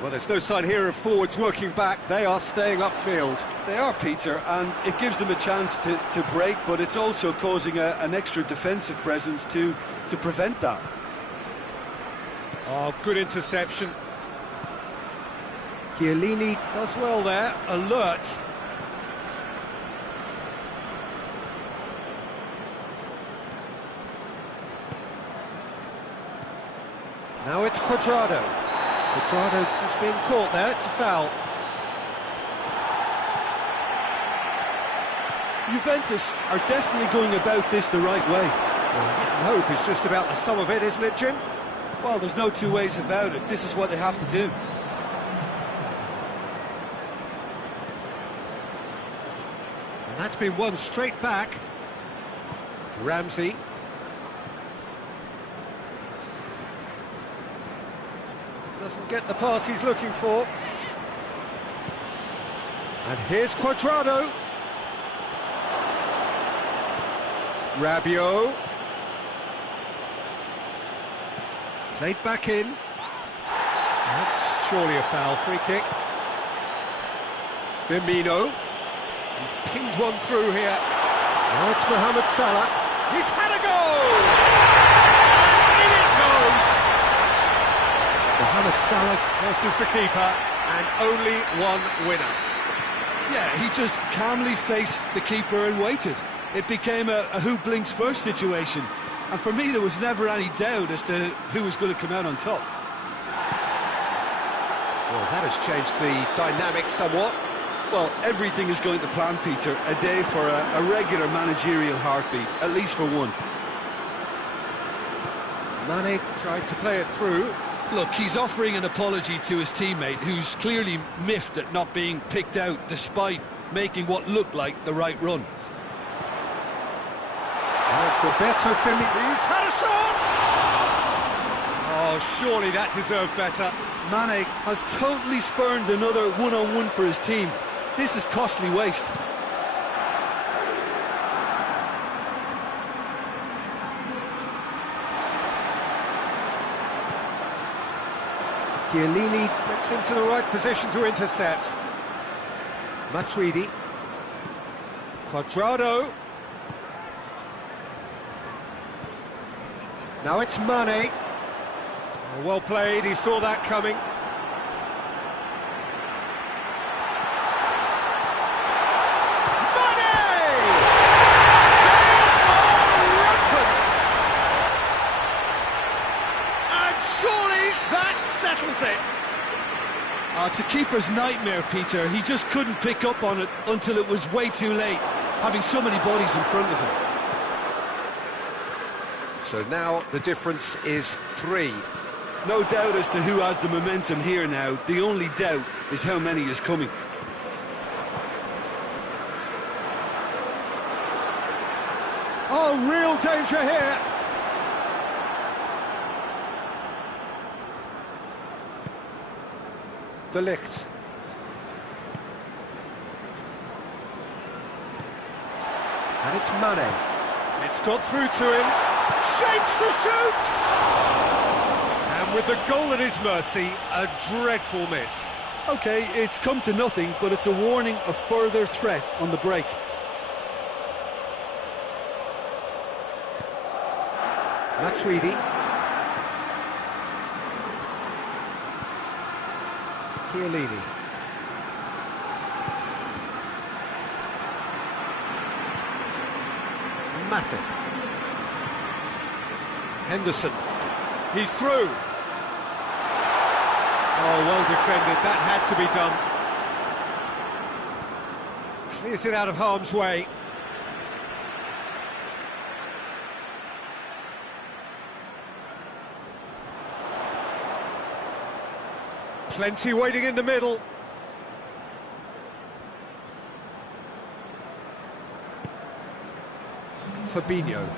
Well, there's no sign here of forwards working back. They are staying upfield. They are, Peter, and it gives them a chance to break, but it's also causing an extra defensive presence to prevent that. Oh, good interception. Chiellini does well there, alert. Now it's Cuadrado. Cuadrado has been caught there, it's a foul. Juventus are definitely going about this the right way. Well, hope is just about the sum of it, isn't it, Jim? Well, there's no two ways about it. This is what they have to do. And that's been won straight back. Ramsey. Doesn't get the pass he's looking for. And here's Cuadrado. Rabiot. Played back in. That's surely a foul. Free kick. Firmino. He's pinged one through here. Now it's Mohamed Salah. He's had a goal! In it goes! Mohamed Salah versus the keeper, and only one winner. Yeah, he just calmly faced the keeper and waited. It became a who blinks first situation. And for me, there was never any doubt as to who was going to come out on top. Well, that has changed the dynamic somewhat. Well, everything is going to plan, Peter. A day for a regular managerial heartbeat, at least for one. Mane tried to play it through. Look, he's offering an apology to his teammate, who's clearly miffed at not being picked out despite making what looked like the right run. It's Roberto Firmino. He's had a shot! Oh, surely that deserved better. Mane has totally spurned another one-on-one for his team. This is costly waste. Chiellini gets into the right position to intercept. Matuidi. Cuadrado. Now it's Mane. Oh, well played, he saw that coming. It's a keeper's nightmare, Peter. He just couldn't pick up on it until it was way too late, having so many bodies in front of him. So now the difference is 3. No doubt as to who has the momentum here now. The only doubt is how many is coming. Oh, real danger here. De Ligt. And it's Mane. It's got through to him. Shapes to shoot! And with the goal at his mercy, a dreadful miss. OK, it's come to nothing, but it's a warning of further threat on the break. Matuidi. Chiellini. Matic. Henderson. He's through. Oh, well defended. That had to be done. Clears it out of harm's way. Plenty waiting in the middle. Fabinho.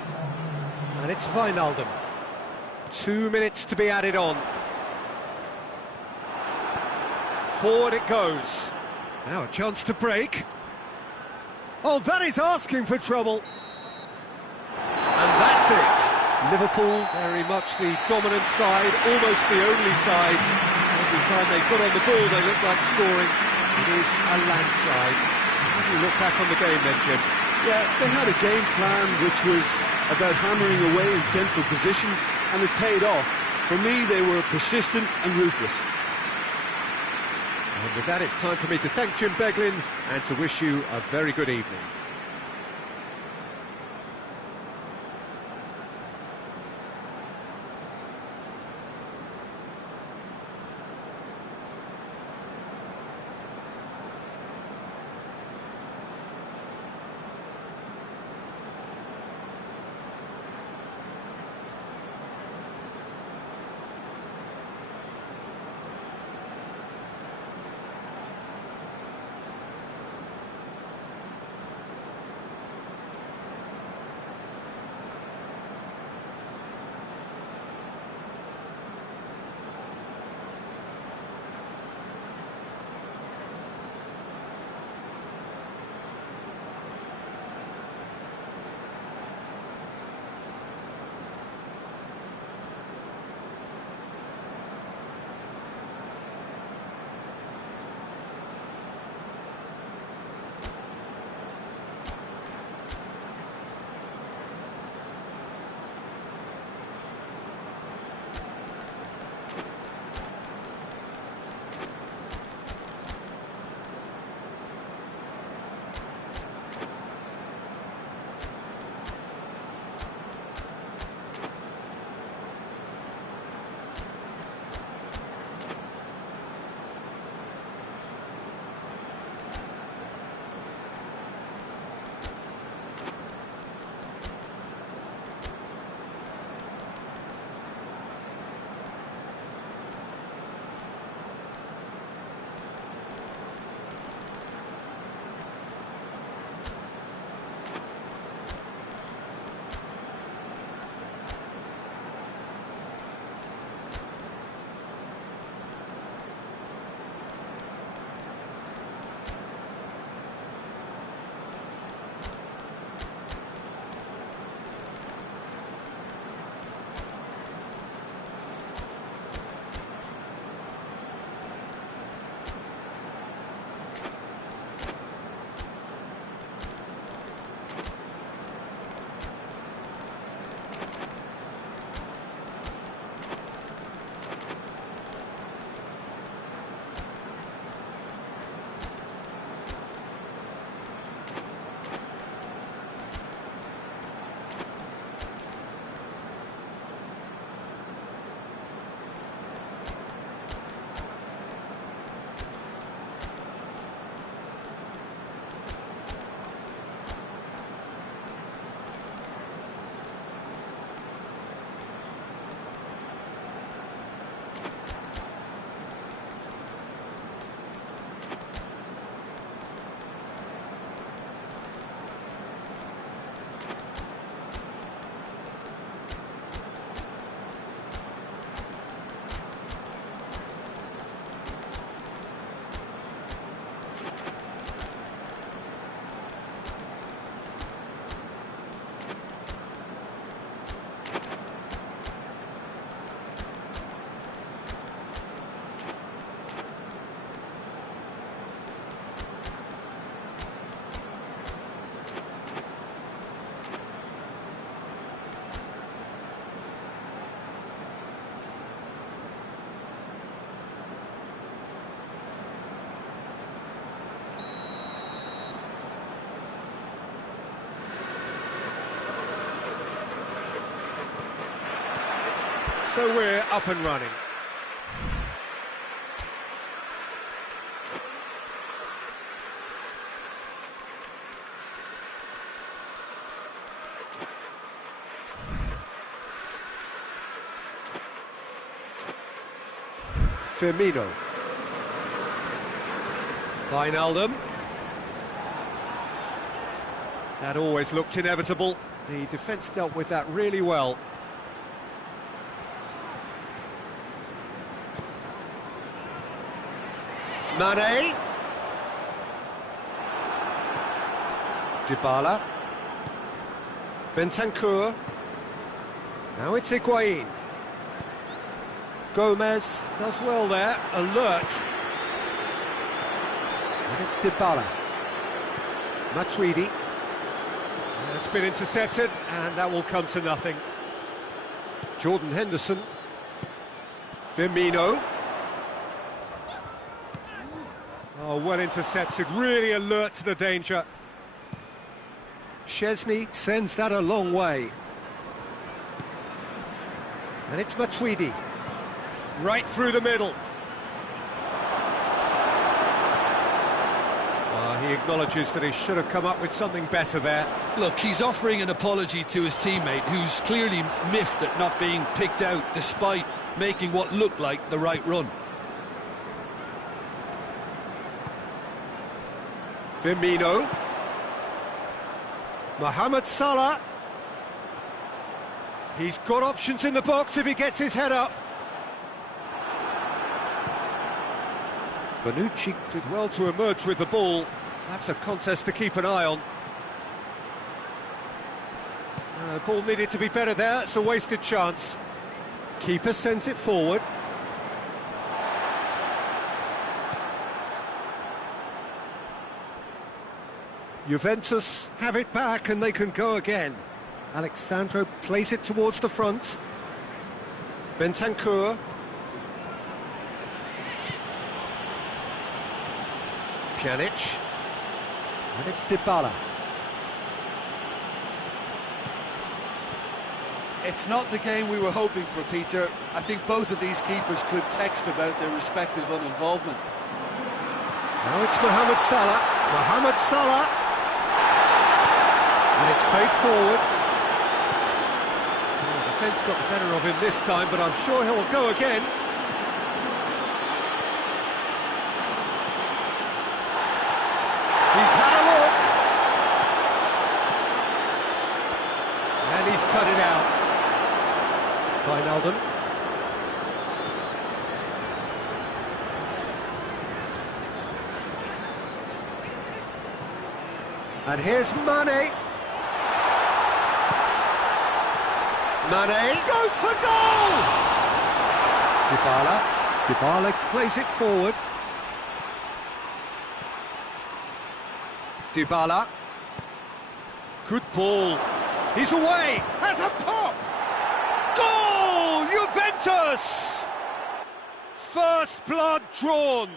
And it's Wijnaldum. 2 minutes to be added on. Forward it goes. Now a chance to break. Oh, that is asking for trouble. And that's it. Liverpool, very much the dominant side, almost the only side. Every time they got on the ball, they look like scoring. It is a landslide. How do you look back on the game then, Jim? Yeah, they had a game plan which was about hammering away in central positions, and it paid off. For me, they were persistent and ruthless. And with that, it's time for me to thank Jim Beglin and to wish you a very good evening. So we're up and running. Firmino. Wijnaldum. That always looked inevitable. The defence dealt with that really well. Mane. Dybala. Bentancur. Now it's Higuain. Gomez does well there, alert. And it's Dybala. Matuidi. It's been intercepted, and that will come to nothing. Jordan Henderson. Firmino. Oh, well intercepted, really alert to the danger. Szczesny sends that a long way. And it's Matuidi. Right through the middle. He acknowledges that he should have come up with something better there. Look, he's offering an apology to his teammate, who's clearly miffed at not being picked out despite making what looked like the right run. Firmino. Mohamed Salah. He's got options in the box if he gets his head up. Bonucci did well to emerge with the ball. That's a contest to keep an eye on. Ball needed to be better there. It's a wasted chance. Keeper sends it forward. Juventus have it back and they can go again. Alexandro plays it towards the front. Bentancur. Pjanic. And it's Dybala. It's not the game we were hoping for, Peter. I think both of these keepers could text about their respective uninvolvement. Now it's Mohamed Salah. Mohamed Salah. And it's played forward. The defence got the better of him this time, but I'm sure he'll go again. He's had a look. And he's cut it out. Wijnaldum. And here's Mane. Mane goes for goal! Dybala. Dybala plays it forward. Dybala. Good ball. He's away. Has a pop. Goal! Juventus! First blood drawn.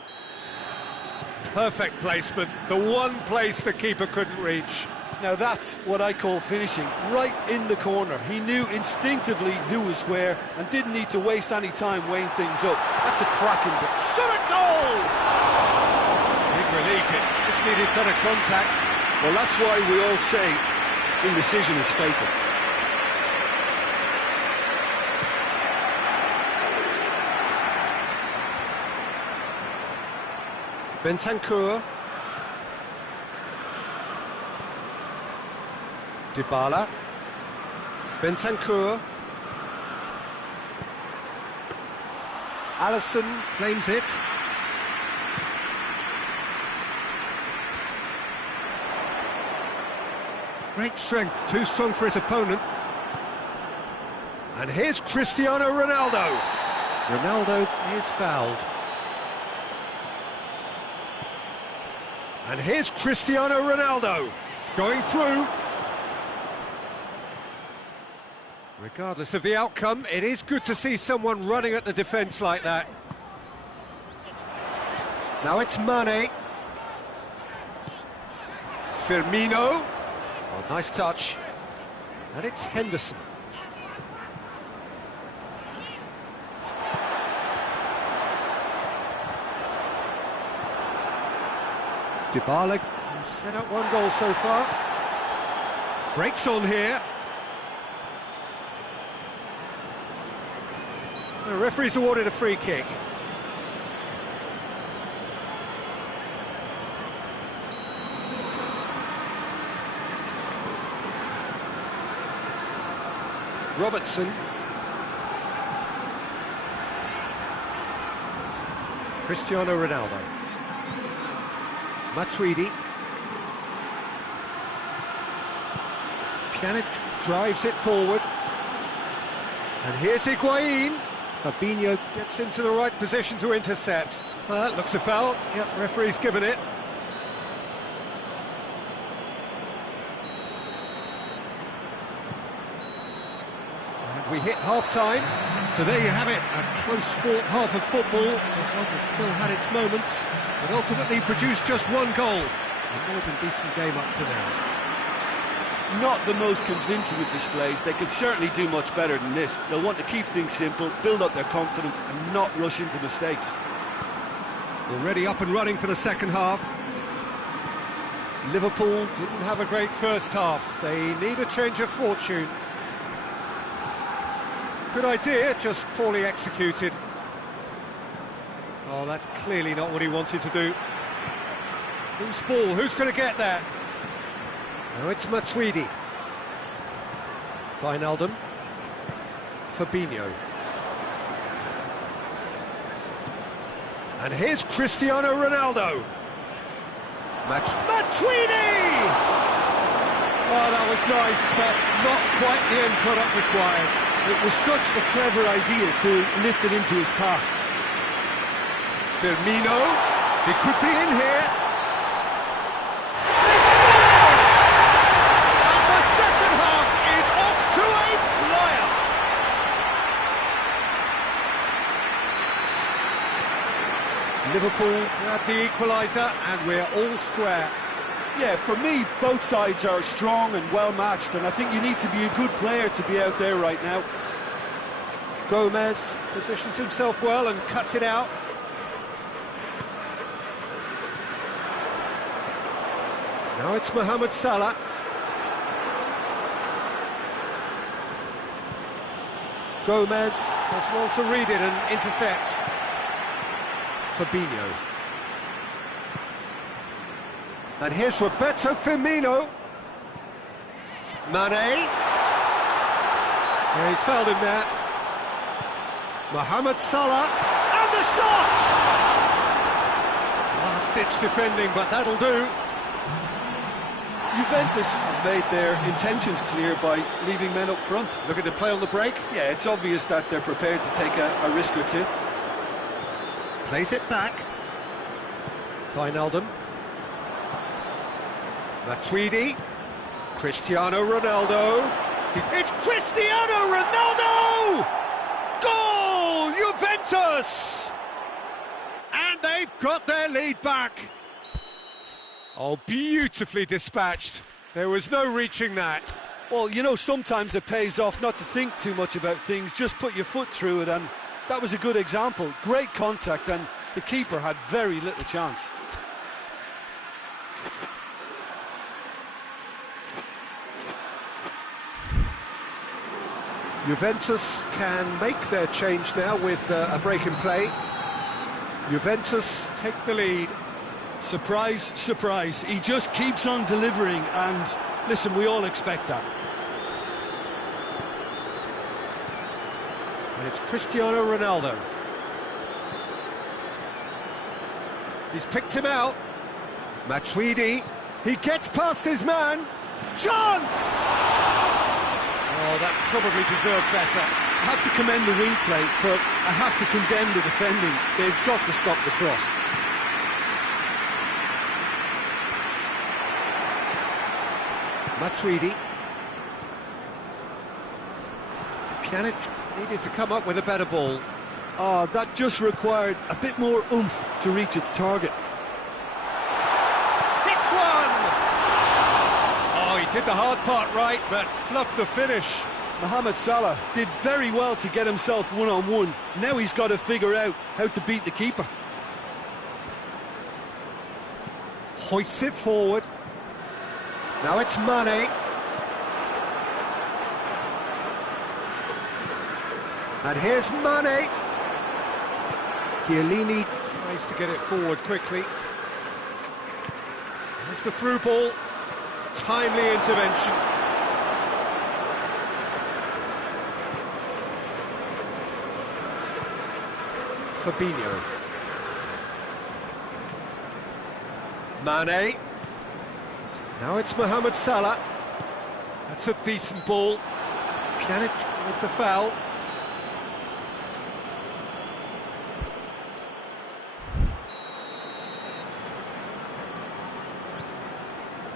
Perfect placement. The one place the keeper couldn't reach. Now that's what I call finishing, right in the corner. He knew instinctively who was where and didn't need to waste any time weighing things up. That's a cracking bit. Shot a goal! Big relief, it just needed better contact. Well, that's why we all say indecision is fatal. Bentancur. Dybala. Bentancur. Alisson claims it. Great strength, too strong for his opponent. And here's Cristiano Ronaldo. Ronaldo is fouled. And here's Cristiano Ronaldo going through. Regardless of the outcome, it is good to see someone running at the defence like that. Now it's Mane. Firmino. Oh, nice touch. And it's Henderson. Dybala set up one goal so far. Breaks on here. The referee's awarded a free kick. Robertson. Cristiano Ronaldo. Matuidi. Pjanic drives it forward. And here's Higuain. Fabinho gets into the right position to intercept. That looks a foul. Yep, referee's given it. And we hit half-time. So there you have it, a close sport half of football. It's still had its moments, but ultimately produced just one goal. A more than decent game up to now. Not the most convincing of displays. They could certainly do much better than this. They'll want to keep things simple, build up their confidence and not rush into mistakes. Already up and running for the second half. Liverpool didn't have a great first half. They need a change of fortune. Good idea, just poorly executed. Oh, that's clearly not what he wanted to do. Who's ball? Who's going to get that? Now it's Matuidi. Wijnaldum. Fabinho. And here's Cristiano Ronaldo. Matuidi! Oh, that was nice, but not quite the end product required. It was such a clever idea to lift it into his path. Firmino. He could be in here. Liverpool had the equaliser and we're all square. Yeah, for me, both sides are strong and well matched, and I think you need to be a good player to be out there right now. Gomez positions himself well and cuts it out. Now it's Mohamed Salah. Gomez does well to read it and intercepts. Fabinho. And here's Roberto Firmino. Mane. Yeah, he's fouled him there. Mohamed Salah. And the shot! Last-ditch defending, but that'll do. Juventus have made their intentions clear by leaving men up front. Looking to play on the break. Yeah, it's obvious that they're prepared to take a risk or two. Plays it back. Wijnaldum. Matuidi. Cristiano Ronaldo. It's Cristiano Ronaldo! Goal! Juventus! And they've got their lead back. Oh, beautifully dispatched. There was no reaching that. Well, you know, sometimes it pays off not to think too much about things, just put your foot through it, and that was a good example. Great contact, and the keeper had very little chance. Juventus can make their change now with a break in play. Juventus take the lead. Surprise, surprise. He just keeps on delivering, and listen, we all expect that. And it's Cristiano Ronaldo. He's picked him out. Matuidi. He gets past his man. Chance! Oh, that probably deserved better. I have to commend the wing play, but I have to condemn the defending. They've got to stop the cross. Matuidi. Pjanic needed to come up with a better ball. Oh, that just required a bit more oomph to reach its target. Hits one! Oh, he did the hard part right, but fluffed the finish. Mohamed Salah did very well to get himself one-on-one. Now he's got to figure out how to beat the keeper. hoists it forward. Now it's Mane. And here's Mane. Chiellini tries to get it forward quickly. There's the through ball. Timely intervention. Fabinho. Mane. Now it's Mohamed Salah. That's a decent ball. Pjanic with the foul.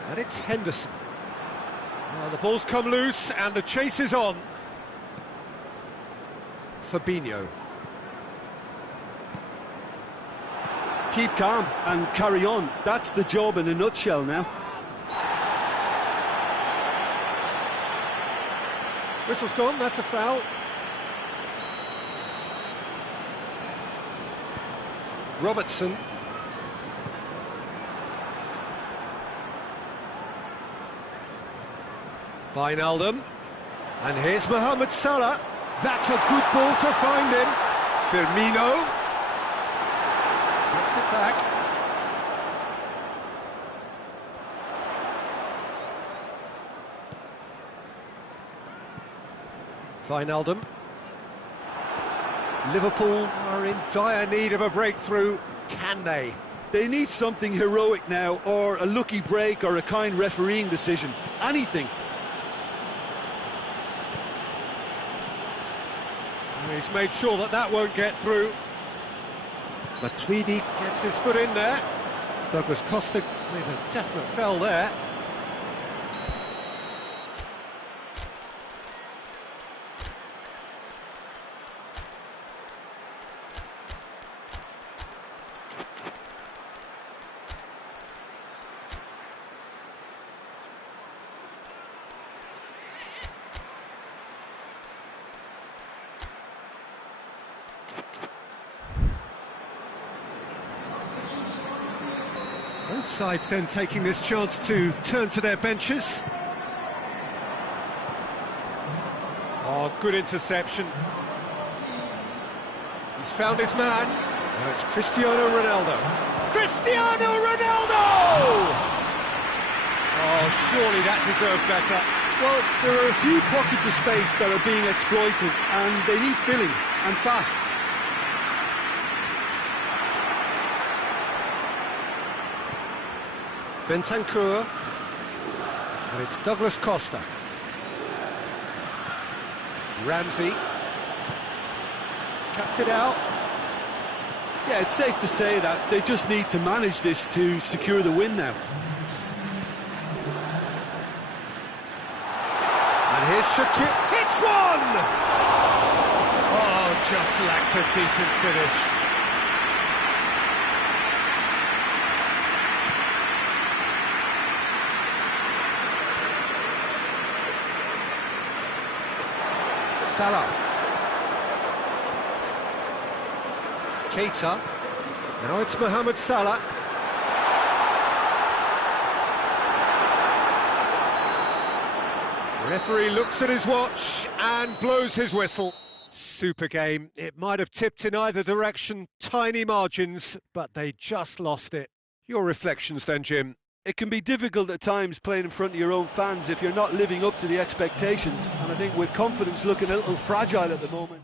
And it's Henderson. Now the ball's come loose and the chase is on. Fabinho. Keep calm and carry on. That's the job in a nutshell now. Whistle's gone, that's a foul. Robertson. Wijnaldum. And here's Mohamed Salah. That's a good ball to find him. Firmino. Gets it back. Wijnaldum. Liverpool are in dire need of a breakthrough. Can they? They need something heroic now, or a lucky break, or a kind refereeing decision. Anything. He's made sure that that won't get through. Matuidi gets his foot in there. Douglas Costa with a definite foul there. Both sides then taking this chance to turn to their benches. Oh, good interception. He's found his man. Now it's Cristiano Ronaldo. Cristiano Ronaldo! Oh, surely that deserved better. Well, there are a few pockets of space that are being exploited, and they need filling, and fast. Bentancur, and it's Douglas Costa. Ramsey cuts it out. Yeah, it's safe to say that they just need to manage this to secure the win now. And here's Shakir, hits one! Oh, just lacked a decent finish. Salah. Keita. Now it's Mohamed Salah. Referee looks at his watch and blows his whistle. Super game. It might have tipped in either direction, tiny margins, but they just lost it. Your reflections then, Jim? It can be difficult at times playing in front of your own fans if you're not living up to the expectations, and I think with confidence looking a little fragile at the moment.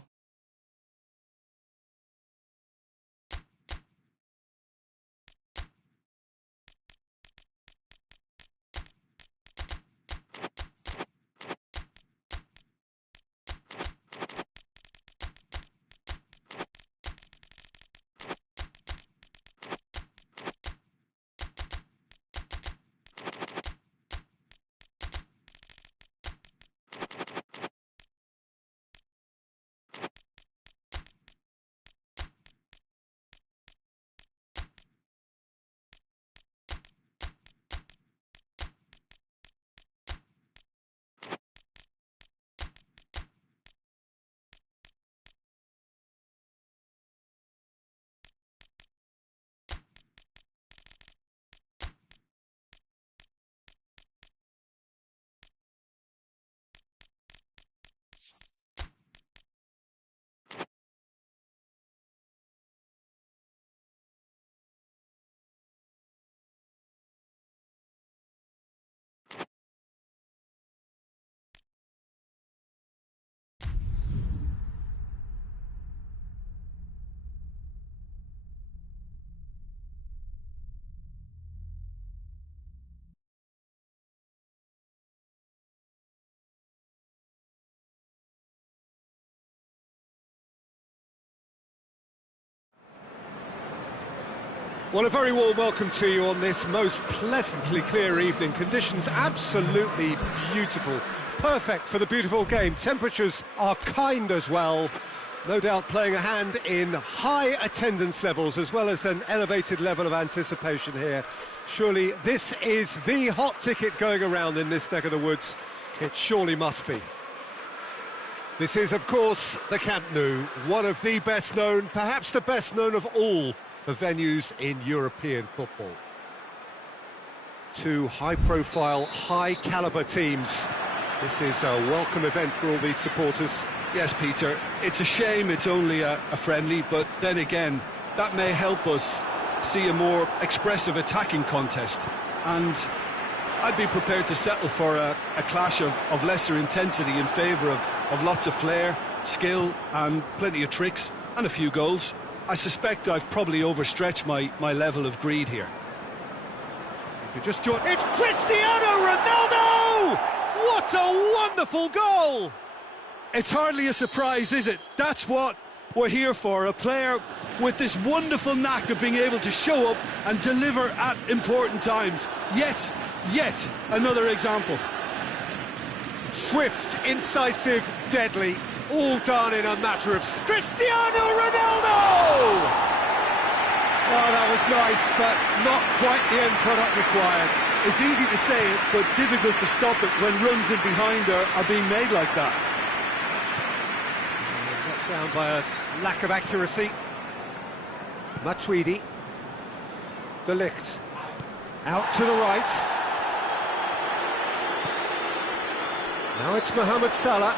Well, a very warm welcome to you on this most pleasantly clear evening. Conditions absolutely beautiful. Perfect for the beautiful game. Temperatures are kind as well. No doubt playing a hand in high attendance levels as well as an elevated level of anticipation here. Surely this is the hot ticket going around in this neck of the woods. It surely must be. This is, of course, the Camp Nou, one of the best known, perhaps the best known of all the venues in European football. Two high-profile, high-caliber teams. This is a welcome event for all these supporters. Yes, Peter, it's a shame it's only a friendly, but then again, that may help us see a more expressive attacking contest. And I'd be prepared to settle for a clash of lesser intensity in favour of lots of flair, skill and plenty of tricks and a few goals. I suspect I've probably overstretched my level of greed here. If you just join... It's Cristiano Ronaldo! What a wonderful goal! It's hardly a surprise, is it? That's what we're here for, a player with this wonderful knack of being able to show up and deliver at important times. Yet another example. Swift, incisive, deadly, all done in a matter of... Cristiano Ronaldo! Oh, that was nice, but not quite the end product required. It's easy to say it, but difficult to stop it when runs in behind are being made like that. Knocked down by a lack of accuracy. Matuidi. De Ligt. Out to the right. Now it's Mohamed Salah.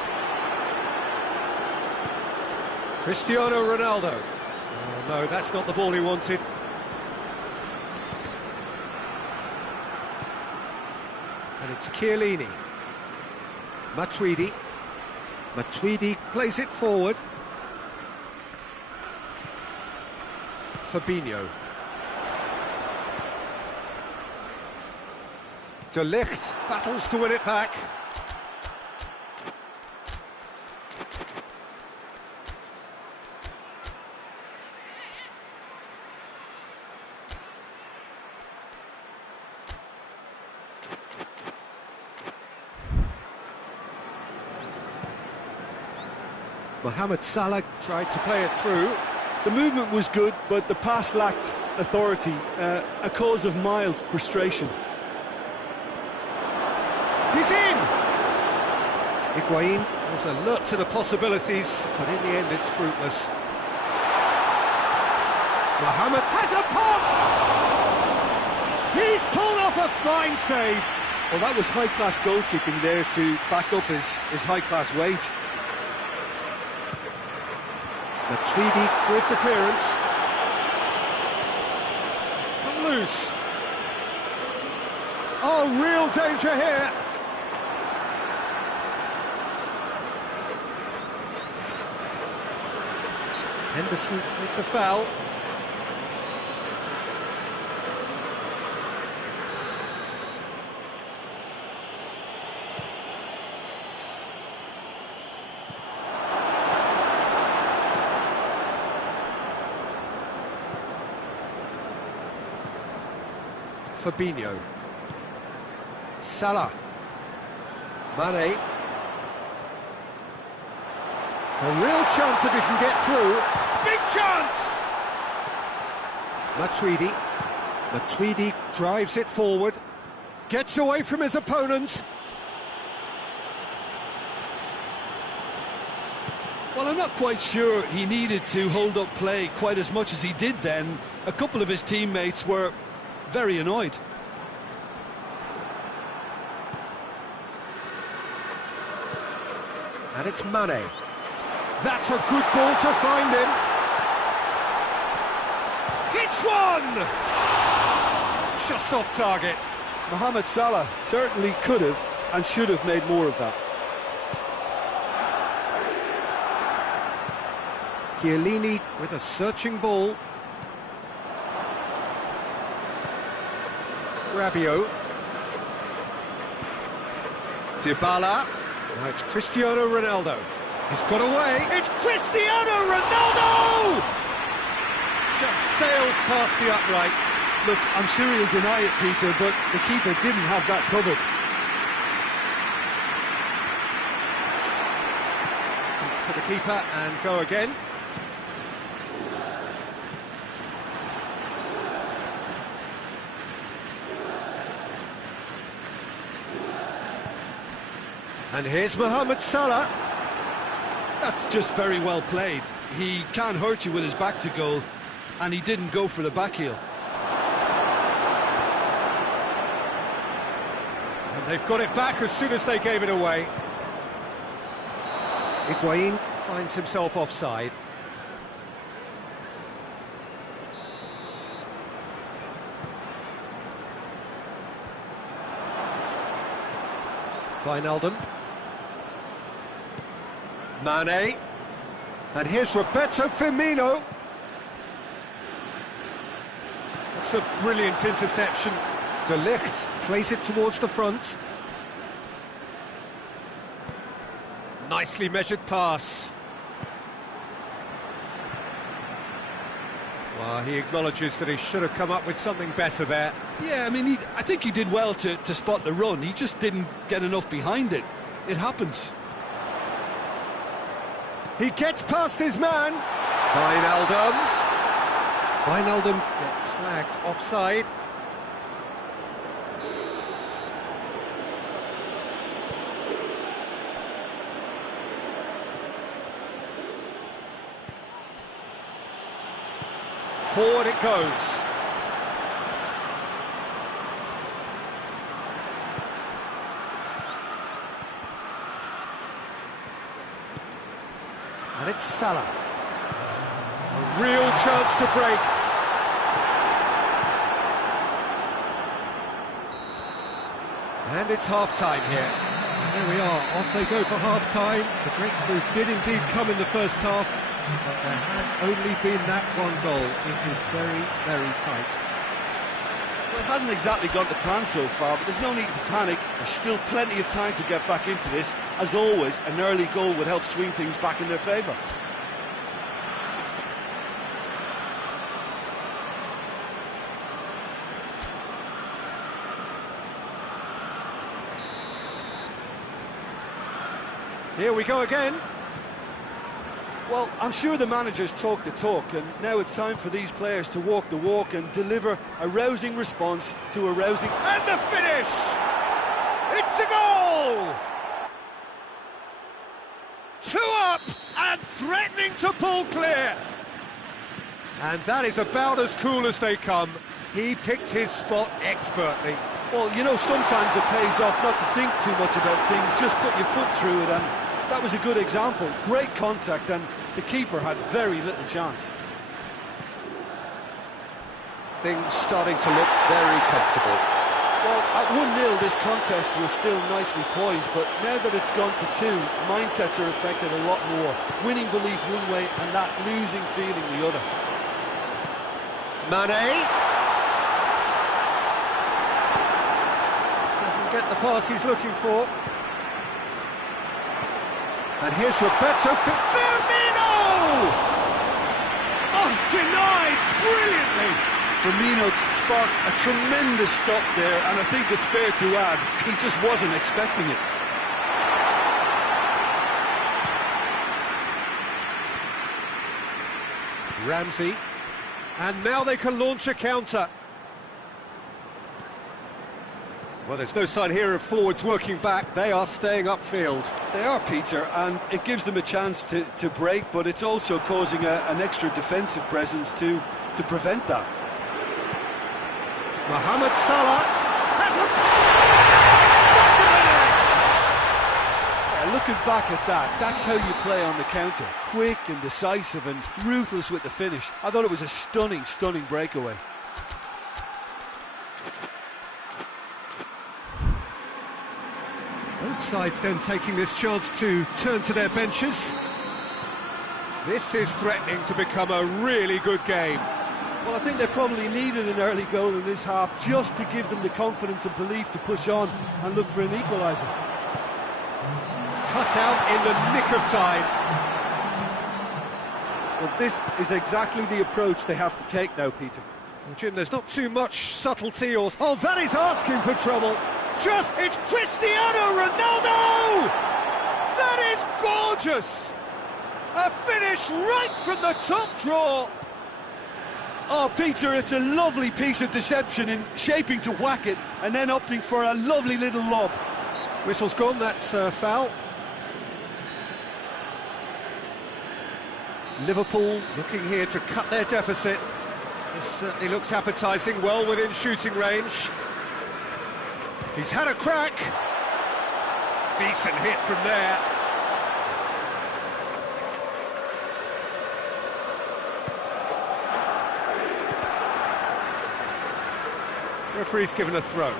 Cristiano Ronaldo. Oh, no, that's not the ball he wanted. And it's Chiellini. Matuidi. Matuidi plays it forward. Fabinho. De Ligt battles to win it back. Mohamed Salah tried to play it through. The movement was good, but the pass lacked authority, a cause of mild frustration. He's in! Higuain was alert to the possibilities, but in the end it's fruitless. Mohamed has a pop! He's pulled off a fine save. Well, that was high-class goalkeeping there to back up his high-class wage. Matuidi with the clearance. It's come loose. Oh, real danger here. Henderson with the foul. Fabinho. Salah. Mane. A real chance if he can get through. Big chance! Matuidi. Matuidi drives it forward. Gets away from his opponent. Well, I'm not quite sure he needed to hold up play quite as much as he did then. A couple of his teammates were very annoyed. And it's Mane. That's a good ball to find him. Hits one! Just off target. Mohamed Salah certainly could have and should have made more of that. Chiellini with a searching ball. Rabiot. Dybala. Now it's Cristiano Ronaldo. He's got away. It's Cristiano Ronaldo! Just sails past the upright. Look, I'm sure he'll deny it, Peter, but the keeper didn't have that covered. To the keeper and go again. And here's Mohamed Salah. That's just very well played. He can't hurt you with his back to goal, and he didn't go for the back heel. And they've got it back as soon as they gave it away. Higuain finds himself offside. Wijnaldum. Mane. And here's Roberto Firmino. That's a brilliant interception. De Ligt plays it towards the front. Nicely measured pass. Well, he acknowledges that he should have come up with something better there. Yeah, I mean, I think he did well to spot the run. He just didn't get enough behind it. It happens. He gets past his man. Wijnaldum. Wijnaldum gets flagged offside. Forward it goes. And it's Salah. A real chance to break. And it's half-time here. There we are, off they go for half-time. The great move did indeed come in the first half, but there has only been that one goal. It is very, very tight. Well, it hasn't exactly gone to plan so far, but there's no need to panic. There's still plenty of time to get back into this. As always, an early goal would help swing things back in their favour. Here we go again. Well, I'm sure the managers talk the talk, and now it's time for these players to walk the walk and deliver a rousing response to a rousing... And the finish! It's a goal! 2 up and threatening to pull clear. And that is about as cool as they come. He picked his spot expertly. Well, you know, sometimes it pays off not to think too much about things, just put your foot through it, and that was a good example. Great contact, and the keeper had very little chance. Things starting to look very comfortable. Well, at 1-0 this contest was still nicely poised, but now that it's gone to 2, mindsets are affected a lot more. Winning belief one way and that losing feeling the other. Mane. Doesn't get the pass he's looking for. And here's Roberto Firmino! Oh, denied brilliantly! Firmino sparked a tremendous stop there, and I think it's fair to add, he just wasn't expecting it. Ramsey. And now they can launch a counter. Well, there's no sign here of forwards working back. They are staying upfield. They are, Peter, and it gives them a chance to break, but it's also causing an extra defensive presence to prevent that. Mohamed Salah has a... Yeah, looking back at that, that's how you play on the counter. Quick and decisive and ruthless with the finish. I thought it was a stunning, stunning breakaway. Both sides then taking this chance to turn to their benches. This is threatening to become a really good game. Well, I think they probably needed an early goal in this half just to give them the confidence and belief to push on and look for an equaliser. Cut out in the nick of time. Well, this is exactly the approach they have to take now, Peter. Well, Jim, there's not too much subtlety or... Oh, that is asking for trouble. It's Cristiano Ronaldo! That is gorgeous! A finish right from the top draw. Oh, Peter, it's a lovely piece of deception in shaping to whack it and then opting for a lovely little lob. Whistle's gone, that's foul. Liverpool looking here to cut their deficit. This certainly looks appetising, well within shooting range. He's had a crack. Decent hit from there. Referee's given a throw.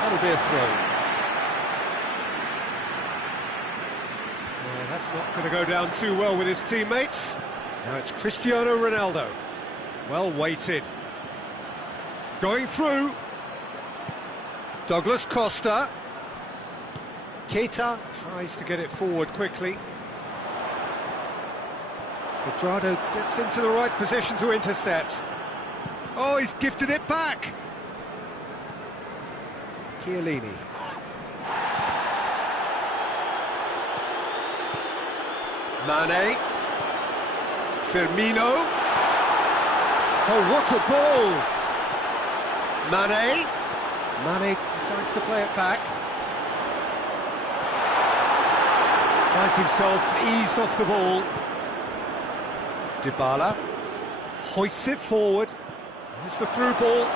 That'll be a throw. Yeah, that's not going to go down too well with his teammates. Now it's Cristiano Ronaldo. Well weighted. Going through. Douglas Costa. Keita tries to get it forward quickly. Cuadrado gets into the right position to intercept. Oh, he's gifted it back. Chiellini. Mane. Firmino. Oh, what a ball! Mane decides to play it back. Finds himself eased off the ball. Dybala hoists it forward. There's the through ball.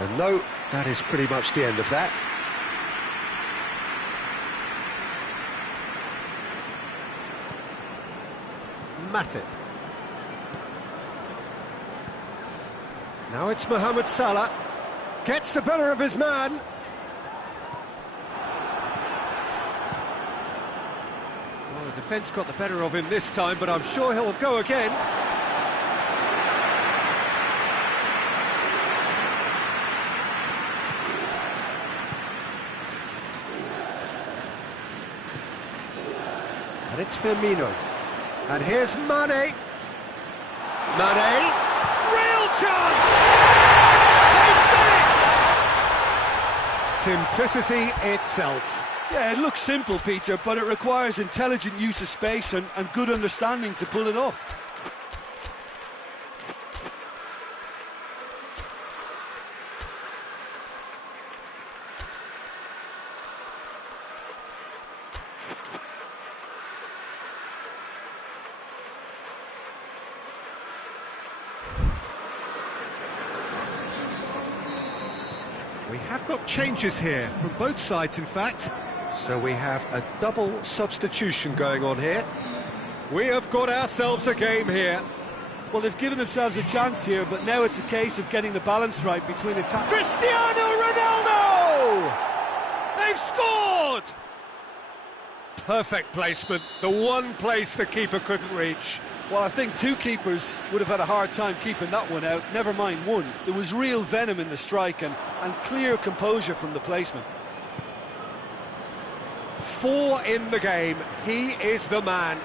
And no, that is pretty much the end of that. Matip. Now it's Mohamed Salah. Gets the better of his man. Well, the defence got the better of him this time, but I'm sure he'll go again. And it's Firmino. And here's Mane. Mane. Real chance! They've done it! Simplicity itself. Yeah, it looks simple, Peter, but it requires intelligent use of space and good understanding to pull it off. We have got changes here, from both sides in fact. So we have a double substitution going on here. We have got ourselves a game here. Well, they've given themselves a chance here, but now it's a case of getting the balance right between attack. Cristiano Ronaldo! They've scored! Perfect placement, the one place the keeper couldn't reach. Well, I think two keepers would have had a hard time keeping that one out, never mind one. There was real venom in the strike and clear composure from the placement. 4 in the game, he is the man.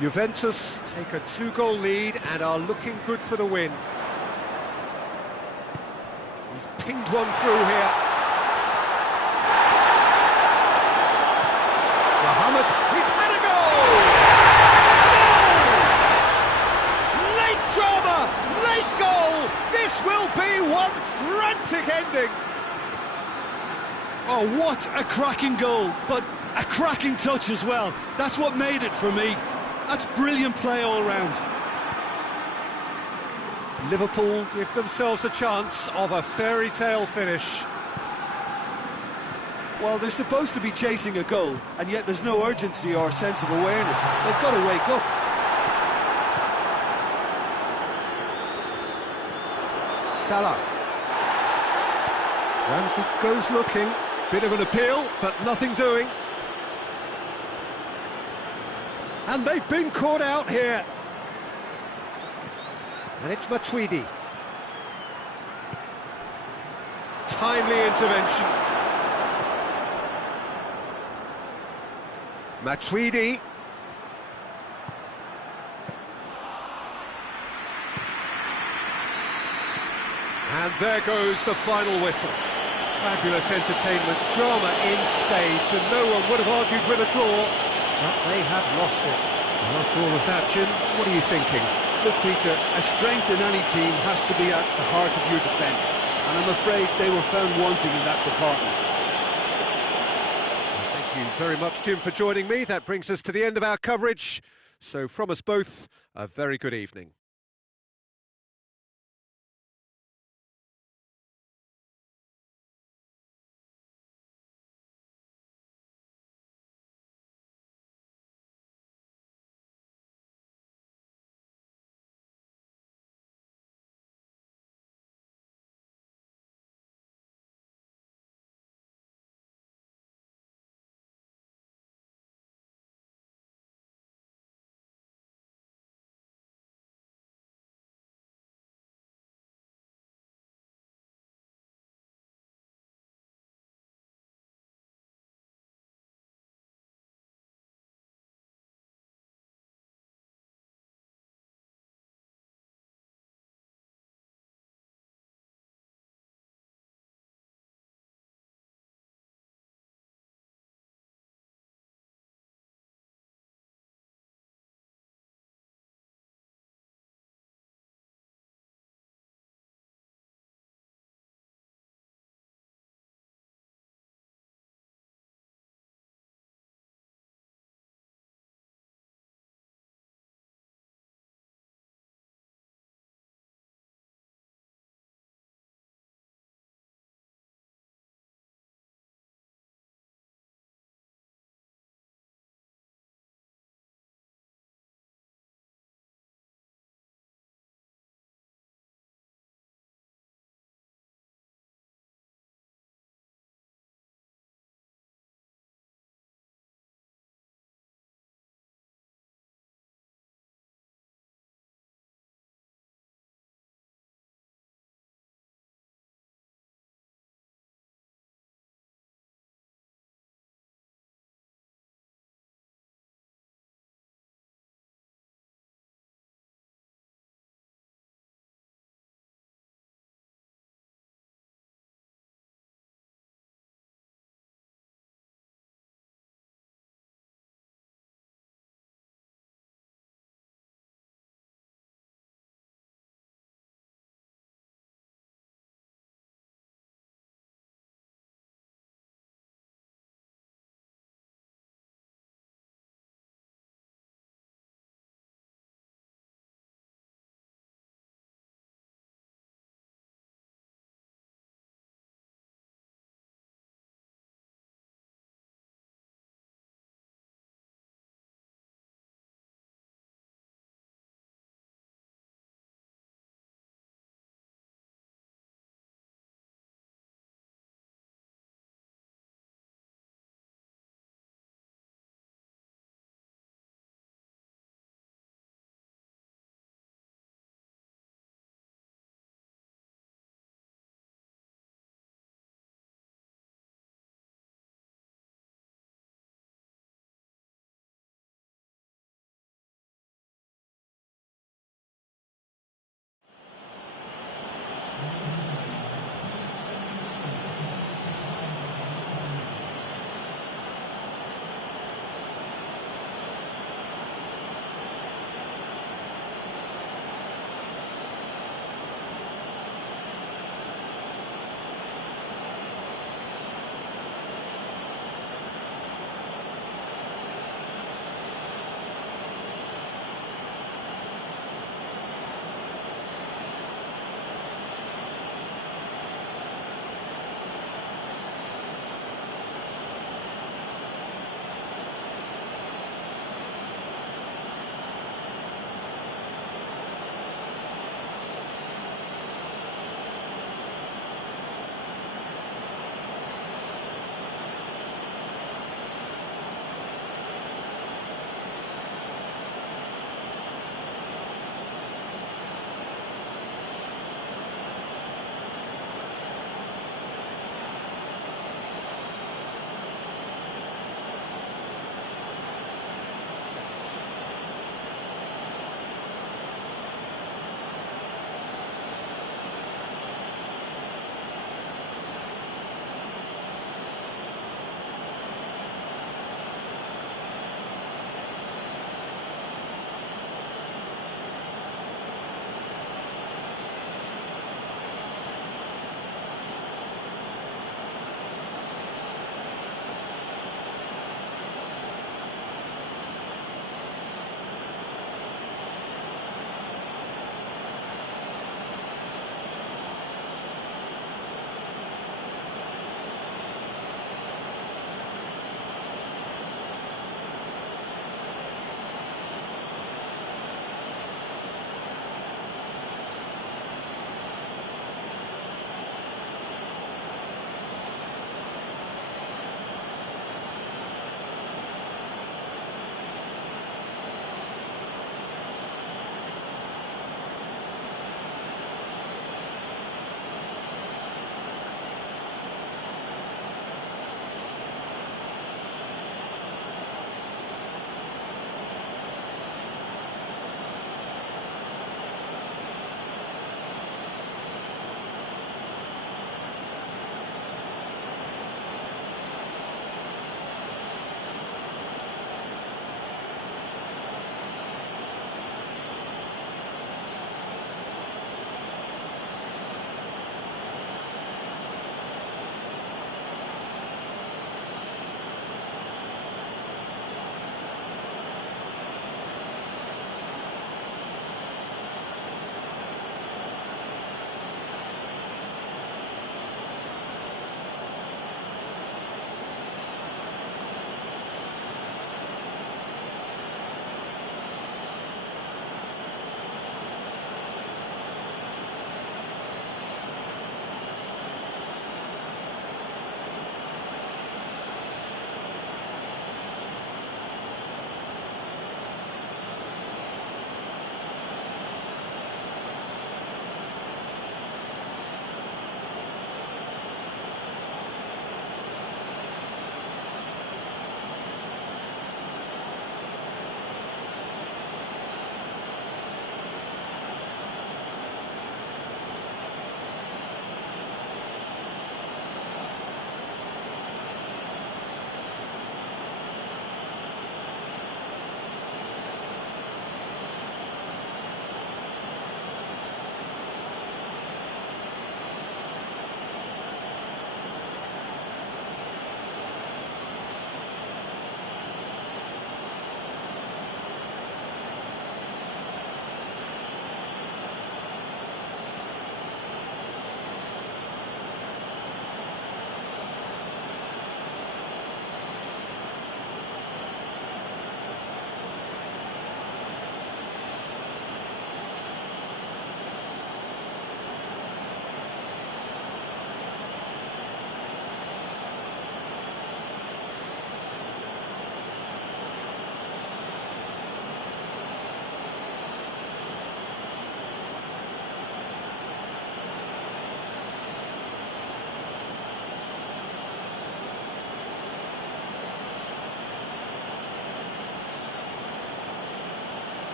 Juventus take a 2-goal lead and are looking good for the win. He's pinged one through here. Mohamed, he's had a goal! Drama, late goal, this will be one frantic ending. Oh, what a cracking goal, but a cracking touch as well. That's what made it for me. That's brilliant play all round. Liverpool give themselves a chance of a fairy tale finish. Well, they're supposed to be chasing a goal, and yet there's no urgency or sense of awareness. They've got to wake up. Salah. Ramsey goes looking. Bit of an appeal, but nothing doing. And they've been caught out here. And it's Matuidi. timely intervention. Matuidi. And there goes the final whistle. Fabulous entertainment, drama in spades, and no one would have argued with a draw, but they have lost it. And after all of that, Jim, what are you thinking? Look, Peter, a strength in any team has to be at the heart of your defence, and I'm afraid they were found wanting in that department. Thank you very much, Jim, for joining me. That brings us to the end of our coverage. So from us both, a very good evening.